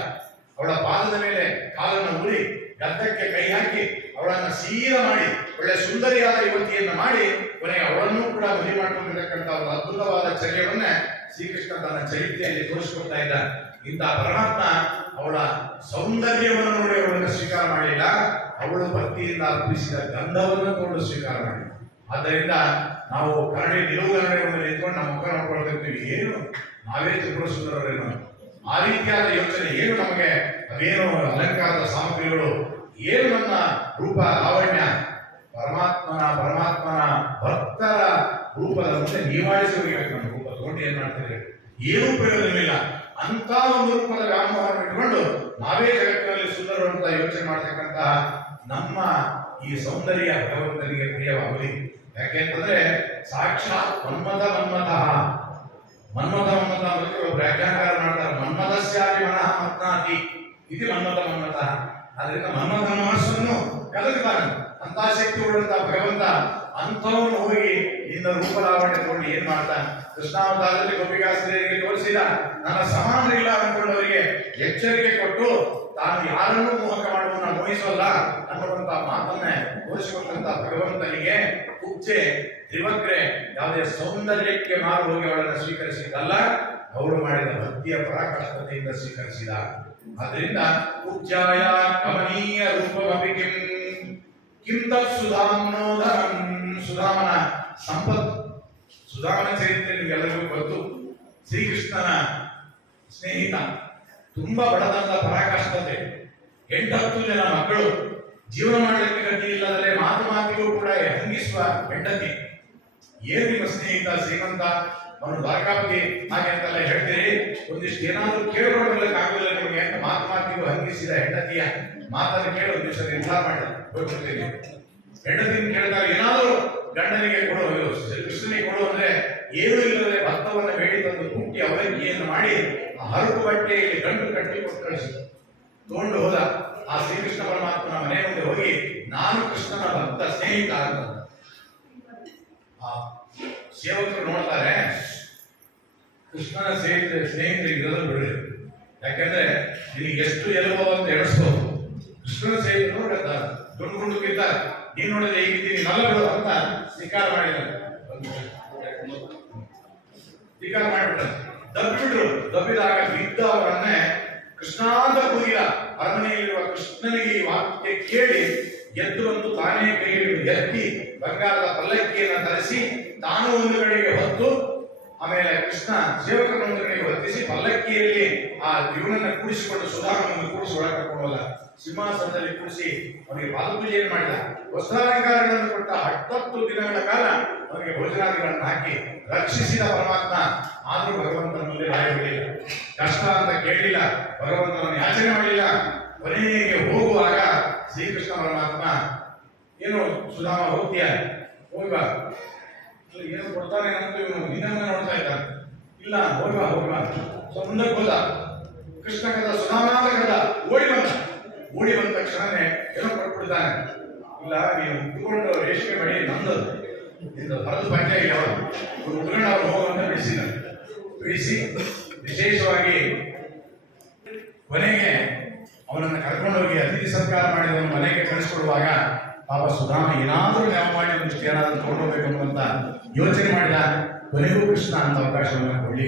ಅವಳ ಪಾದದ ಮೇಲೆ ಕಾಲನ್ನು ಉರಿ ಗದ್ದಕ್ಕೆ ಕೈ ಹಾಕಿ ಅವಳನ್ನ ಸೀರ ಮಾಡಿ, ಒಳ್ಳೆ ಸುಂದರಿಯಾದ ಯುವತಿಯನ್ನ ಮಾಡಿ, ಕೊನೆಗೆ ಅವಳನ್ನು ಕೂಡ ಮದುವೆ ಮಾಡಿಕೊಂಡಿರತಕ್ಕಂಥ ಒಂದು ಅದ್ಭುತವಾದ ಚರ್ಯವನ್ನೇ ಶ್ರೀಕೃಷ್ಣ ತನ್ನ ಚರಿತ್ರೆಯಲ್ಲಿ ತೋರಿಸಿಕೊಡ್ತಾ ಇದ್ದ ಇಂತಹ ಪರಮಾತ್ಮ ಅವಳ ಸೌಂದರ್ಯವನ್ನು ನೋಡಿ ಅವಳನ್ನು ಸ್ವೀಕಾರ ಮಾಡಿಲ್ಲ ಅವಳು ಭಕ್ತಿಯಿಂದ ಅರ್ಪಿಸಿದ ಗಂಧವನ್ನು ಕೂಡ ಸ್ವೀಕಾರ ಮಾಡಿ ಆದ್ದರಿಂದ ನಾವು ಕರಡಿ, ನಿಲುವು ಮೇಲೆ ನಿಂತ್ಕೊಂಡು ನಮ್ಮ ಮುಖ ನೋಡ್ಕೊಳ್ತಿರ್ತೀವಿ ಏನು? ನಾವೇ ತ್ರಿಪುರ ಸುಂದರರೇನು ಆ ರೀತಿಯಾದ ಯೋಚನೆ ಏನು ನಮಗೆ? ಅವೇನು ಅಲಂಕಾರದ ಸಾಮಗ್ರಿಗಳು ಏನು ನನ್ನ ರೂಪ ಲಾವಣ್ಯ? ಪರಮಾತ್ಮನ ಪರಮಾತ್ಮನ ಭಕ್ತರ ರೂಪದ ಮುಂದೆ ನಮ್ಮ ರೂಪ ತಗೊಂಡು ಏನ್ ಮಾಡ್ತಾರೆ? ಏನು ಪ್ರಯೋಜನವಿಲ್ಲ. ಅಂತ ಒಂದು ರೂಪದ ವ್ಯಾಮೋಹವನ್ನು ಇಟ್ಕೊಂಡು ನಾವೇ ಜಗತ್ತಿನಲ್ಲಿ ಸುಂದರರು ಅಂತ ಯೋಚನೆ ಮಾಡ್ತಕ್ಕಂತಹ ನಮ್ಮ ಈ ಸೌಂದರ್ಯ ಭಗವಂತನಿಗೆ ಪ್ರಿಯವಾಗಲಿ. ಯಾಕೆಂತಂದ್ರೆ ಸಾಕ್ಷಾತ್ ಮನ್ಮದ ಮನ್ಮಥ. ಮನ್ಮಥ ಮನ್ಮಥ ಅಂದ್ರೆ ಒಬ್ಬ ವ್ಯಾಖ್ಯಾನಕಾರ ಮಾಡ್ತಾರೆ. ಮನ್ಮಥಸ್ಯಾಪಿ ಮನಃ ಮತ್ನಾತಿ. ಇದು ಮನ್ಮಥ ಮನ್ಮಥ. ಅದರಿಂದ ಮನ್ಮಥ ಮನಸ್ಸನ್ನು ಕಲಕ್ತಾನೆ ಅಂತ ಶಕ್ತಿ ಉಳ್ಳಂತ ಭಗವಂತ ಅಂಥವನು ಹೋಗಿ ನಿನ್ನ ರೂಪಲಾವಣೆ ತಗೊಂಡು ಏನ್ ಮಾಡ್ತಾನೆ? ಕೃಷ್ಣಾವತಾರದಲ್ಲಿ ಗೋಪಿಕಾಸ್ತ್ರೀಯರಿಗೆ ತೋರಿಸಿದ, ನನ್ನ ಸಮಾನರಿಲ್ಲ ಅನ್ಕೊಂಡವರಿಗೆ ಎಚ್ಚರಿಕೆ ಕೊಟ್ಟು, ತಾನು ಯಾರನ್ನೂ ಮೋಹಕ ಮಾಡುವನ್ನ ಮೋಹಿಸೋಲ್ಲ. ಅನ್ನುವಂತ ಮಾತನ್ನೇ ತೋರಿಸಿಕೊಂಡಂತ ಭಗವಂತನಿಗೆ ಕುಚ್ಚೆ ತ್ರಿವಕ್ರೆ ಯಾವುದೇ ಸೌಂದರ್ಯಕ್ಕೆ ಮಾರು ಹೋಗಿ ಅವಳನ್ನು ಸ್ವೀಕರಿಸಿದ್ದಲ್ಲ. ಅವರು ಮಾಡಿದ ಭಕ್ತಿಯ ಪರಾಕಾಷ್ಠತೆಯಿಂದ ಸ್ವೀಕರಿಸಿದ. ಅದರಿಂದ ಉಜ್ಜಾಯ ಕಮನೀಯ ರೂಪಮಪಿ ಕಿಂ. ಸುಧಾಮ್ನೋದರಂ ಸುಧಾಮನ ಸಂಪತ್, ಸುಧಾಮನ ಚರಿತ್ರೆ ನಿಮಗೆಲ್ಲರಿಗೂ ಗೊತ್ತು. ಶ್ರೀಕೃಷ್ಣನ ಸ್ನೇಹಿತ, ತುಂಬಾ ಬಡದಂತ ಪರಾಕಾಷ್ಠತೆ. ಎಂಟತ್ತು ಜನ ಮಕ್ಕಳು, ಜೀವನ ಮಾಡಲಿಕ್ಕೆ ಗತಿ ಇಲ್ಲದಲ್ಲೇ ಮಾತು ಮಾತಿಗೂ ಕೂಡ ಹಂಗಿಸುವ ಹೆಂಡತಿ. ಏನು ನಿಮ್ಮ ಸ್ನೇಹಿತ ಶ್ರೀಮಂತ? ಅವನು ದ್ವಾರಕಾಪತಿ ಹಾಗೆ ಅಂತೆಲ್ಲ ಹೇಳ್ತೀರಿ ಒಂದಿಷ್ಟು ಏನಾದರೂ ಕೇಳ್ಕೊಳ್ಳಲಿಕ್ಕೆ ಆಗುದಿಲ್ಲ ನಿಮಗೆ ಅಂತ ಮಾತು ಹಂಗಿಸಿದ ಹೆಂಡತಿಯ ಮಾತನ್ನು ಕೇಳೋ ಒಂದು ದಿವಸ ನಿರ್ಧಾರ ಮಾಡಿ. ಹೋಗ್ಬಿಡ್ತೀನಿ ಹೆಂಡತಿನ ಕೇಳಿದಾಗ ಏನಾದರೂ ಗಂಡನಿಗೆ ಕೊಡು ಕೃಷ್ಣನಿಗೆ ಕೊಡು ಅಂದ್ರೆ ಏನೂ ಇಲ್ಲದೆ ಭತ್ತವನ್ನ ಬೇಡಿ ತಂದು ಕುಟ್ಟಿ ಅವಲಕ್ಕಿಯನ್ನು ಮಾಡಿ ಆ ಹರಕು ಬಟ್ಟೆಯಲ್ಲಿ ಗಂಡು ಕಟ್ಟಿ ಕೊಟ್ಟು ಕಳಿಸಿದ ತಗೊಂಡು ಹೋದ ಆ ಶ್ರೀಕೃಷ್ಣ ಪರಮಾತ್ಮನ ಮನೆ ಮುಂದೆ ಹೋಗಿ, ನಾನು ಕೃಷ್ಣನ ಭಕ್ತ ಸ್ನೇಹಿತ ಅಂತ. ಆ ಸೇವಕರು ನೋಡ್ತಾರೆ. ಕೃಷ್ಣನ ಸ್ನೇಹಿತ ಸ್ನೇಹಿತರಿಗೆ ಇರೋದು ಬಿಡ್ರಿ. ಯಾಕಂದ್ರೆ ನಿನಗೆ ಎಷ್ಟು ಎಲ್ಬೋ ಅಂತ ಎಣಿಸ್ಬೋದು. ಕೃಷ್ಣನ ಸ್ನೇಹಿತರು ಗುಂಡು ಕಿತ್ತ ನೀನ್ ನೋಡಿದ್ರೆ ಈಗಿದ್ದೀನಿ ನಲ್ಲ ಬಿಡು ಅಂತ ಸ್ವೀಕಾರ ಮಾಡಿದ ಸ್ವೀಕಾರ ಮಾಡಿಬಿಟ್ಟ ದಬ್ಬಿಬಿಟ್ರು. ದಬ್ಬಿದಾಗ ಬಿದ್ದವರನ್ನೇ ಕೃಷ್ಣಾಂತ ಕೂಗಿದ. ಅರಮನೆಯಲ್ಲಿರುವ ಕೃಷ್ಣನಿಗೆ ಈ ವಾಕ್ಯ ಕೇಳಿ ಎದ್ದು ಬಂದು ತಾನೇ ಕೈಯಲ್ಲಿ ಎತ್ತಿ ಬಂಗಾರದ ಪಲ್ಲಕ್ಕಿಯನ್ನು ತರಿಸಿ ತಾನು ಒಂದು ಕಡೆಗೆ ಹೊತ್ತು, ಆಮೇಲೆ ಕೃಷ್ಣ ಕಡೆಗೆ ಹೊತ್ತಿಸಿ ಪಲ್ಲಕ್ಕಿಯಲ್ಲಿ ಆ ಇವನನ್ನ ಕೂಡಿಸಿಕೊಂಡು ಸುಧಾಮನನ್ನು ಕೂಡಿಸಿ ಒಳಗೆ ಕರ್ಕೊಂಡಲ್ಲ ಸಿಂಹಾಸನದಲ್ಲಿ ಕೂಡಿಸಿ ಅವನಿಗೆ ಪಾದಪೂಜೆಯನ್ನು ಮಾಡಿದ? ವಸ್ತ್ರಾಲಂಕಾರಗಳನ್ನು ಕೊಟ್ಟ ಹತ್ತತ್ತು ದಿನಗಳ ಕಾಲ ಅವನಿಗೆ ಭೋಜನಾದಿಗಳನ್ನು ಹಾಕಿ ರಕ್ಷಿಸಿದ ಪರಮಾತ್ಮ. ಆದರೂ ಭಗವಂತನ ಮುಂದೆ ಬಾಯ ಬಿಡಲಿಲ್ಲ ಕಷ್ಟ ಅಂತ ಕೇಳಲಿಲ್ಲ. ಭಗವಂತನನ್ನು ಯಾಚನೆ ಮಾಡಲಿಲ್ಲ. ಕೊನೆಗೆ ಹೋಗುವಾಗ ಶ್ರೀಕೃಷ್ಣ ಪರಮಾತ್ಮ ಏನು ಸುಧಾಮ ಹೋಗ್ತೀಯ ಹೋಗ್ಬಾ. ಏನೋ ಕೊಡ್ತಾನೆ ಅಂತ ಇವನು ನಿನ್ನನ್ನ ನೋಡ್ತಾ ಇದ್ದಾನೆ. ಇಲ್ಲ, ಹೋಗ್ಬಾ ಹೋಗ್ಬಾ. ಸೊ ಮುಂದಕ್ಕೆ ಹೋದ. ಕೃಷ್ಣ ಕದ ಸುಧಾಮ ಅಂತ ಕದ, ಓಡಿ ಬಂದ. ಓಡಿ ಬಂದ ತಕ್ಷಣನೇ ಏನೋ ಕೊಟ್ಬಿಡ್ತಾನೆ. ಇಲ್ಲ ನೀವು ಉಟ್ಕೊಂಡು ರೇಷ್ಮೆ ಬಡಿ ನಂದು ಇದು ಹರಿದು ಪಂಚೆ ಇಲ್ಲ ಉಟ್ಕೊಂಡು ಅವ್ರು ಹೋಗುವಂತ ಬಿಡಿಸಿದ. ಬಿಡಿಸಿ, ವಿಶೇಷವಾಗಿ ಕೊನೆಗೆ ಅವನನ್ನು ಕರ್ಕೊಂಡು ಹೋಗಿ ಅತಿಥಿ ಸತ್ಕಾರ ಮಾಡಿದವನು ಮನೆಗೆ ಕಳಿಸ್ಕೊಡುವಾಗ ಪಾಪ ಸುಧಾಮ ಏನಾದರೂ ನ್ಯಾಯ ಮಾಡಿ ಒಂದಿಷ್ಟು ಏನಾದರೂ ತಗೊಂಡೋಗ್ಬೇಕು ಅನ್ನುವಂತ ಯೋಚನೆ ಮಾಡಿದ ಕೊನೆಗೂ ಕೃಷ್ಣ ಅಂತ ಅವಕಾಶವನ್ನು ಕೊಡಲಿ.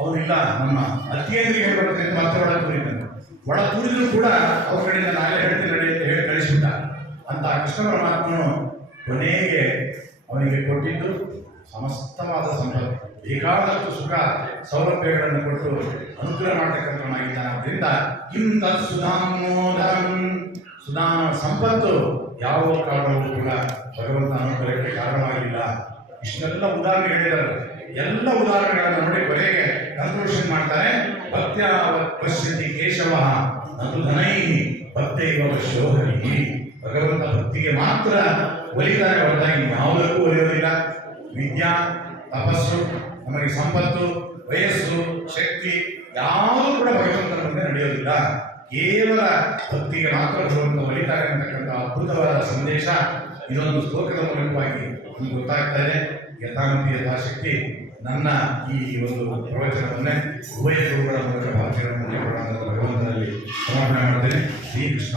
ಅವನಿಲ್ಲ ನಮ್ಮ ಅತಿಯಂದ್ರಿಗೆ ಹೇಳ್ಬರುತ್ತೆ ಅಂತ ಮತ್ತೆ ಒಳ ತೂರಿದ್ದಾನೆ ಒಳ ಕೂರಿದ್ರು ಕೂಡ ಅವ್ರ ಕಡೆಯಿಂದ ನಾಳೆ ಹೇಳ್ತೀನಿ ಅಂತ ಹೇಳಿ ಕಳಿಸ್ಬಿಟ್ಟ. ಅಂತ ಕೃಷ್ಣ ಪರಮಾತ್ಮನು ಕೊನೆಗೆ ಅವನಿಗೆ ಕೊಟ್ಟಿದ್ದು ಸಮಸ್ತವಾದ ಸಂಪತ್ತು ಬೇಕಾದಷ್ಟು ಸುಖ ಸೌಲಭ್ಯಗಳನ್ನು ಕೊಟ್ಟು ಅನುಗ್ರಹ ಮಾಡತಕ್ಕಂಥವನಾಗಿದ್ದಾನೆ ಆದ್ದರಿಂದ ಇಂಥ ಸುಧಾಮೋದರಂ, ಸುಧಾಮ ಸಂಪತ್ತು ಯಾವ ಕಾರಣವೂ ಕೂಡ ಭಗವಂತ ಅನುಗ್ರಹಕ್ಕೆ ಕಾರಣವಾಗಿಲ್ಲ. ಇಷ್ಟೆಲ್ಲ ಉದಾಹರಣೆ ಹೇಳಿದರು ಎಲ್ಲ ಉದಾಹರಣೆಗಳನ್ನು ನೋಡಿ ಕೊನೆಗೆ ಕನ್ಕ್ಲೂಷನ್ ಮಾಡ್ತಾರೆ. ಭಕ್ತ್ಯ ಪಶ್ಯತಿ ಕೇಶವ ಅದು ಧನೈ ಭಕ್ತೈವ ಇವಾಗ ಶೋಭನಿ ಭಗವಂತ ಭಕ್ತಿಗೆ ಮಾತ್ರ ಒಲಿತಾರೆ ಹೊರತಾಗಿ ಯಾವುದಕ್ಕೂ ಒಲಿಯೋದಿಲ್ಲ. ವಿದ್ಯಾ, ತಪಸ್ಸು ನಮಗೆ ಸಂಪತ್ತು, ವಯಸ್ಸು, ಶಕ್ತಿ ಯಾವುದೂ ಕೂಡ ಭಗವಂತನ ಮುಂದೆ ನಡೆಯೋದಿಲ್ಲ. ಕೇವಲ ಭಕ್ತಿಗೆ ಮಾತ್ರ ಭಗವಂತ ಒಲಿತಾರೆ ಅಂತಕ್ಕಂಥ ಅದ್ಭುತವಾದ ಸಂದೇಶ ಇದೊಂದು ಶ್ಲೋಕದ ಮೂಲಕವಾಗಿ ನಮ್ಗೆ ಗೊತ್ತಾಗ್ತಾ ಇದೆ. ಯಥಾಮತಿ ಯಥಾಶಕ್ತಿ ನನ್ನ ಈ ಒಂದು ಪ್ರವಚನವನ್ನೇ ಉಭಯ ಗುರುಗಳ ಮೂಲಕ ಭಾಷೆಗಳ ಮೂಲಕ ಭಗವಂತನಲ್ಲಿ ಸಮರ್ಪಣೆ ಮಾಡ್ತೇನೆ. ಶ್ರೀಕೃಷ್ಣ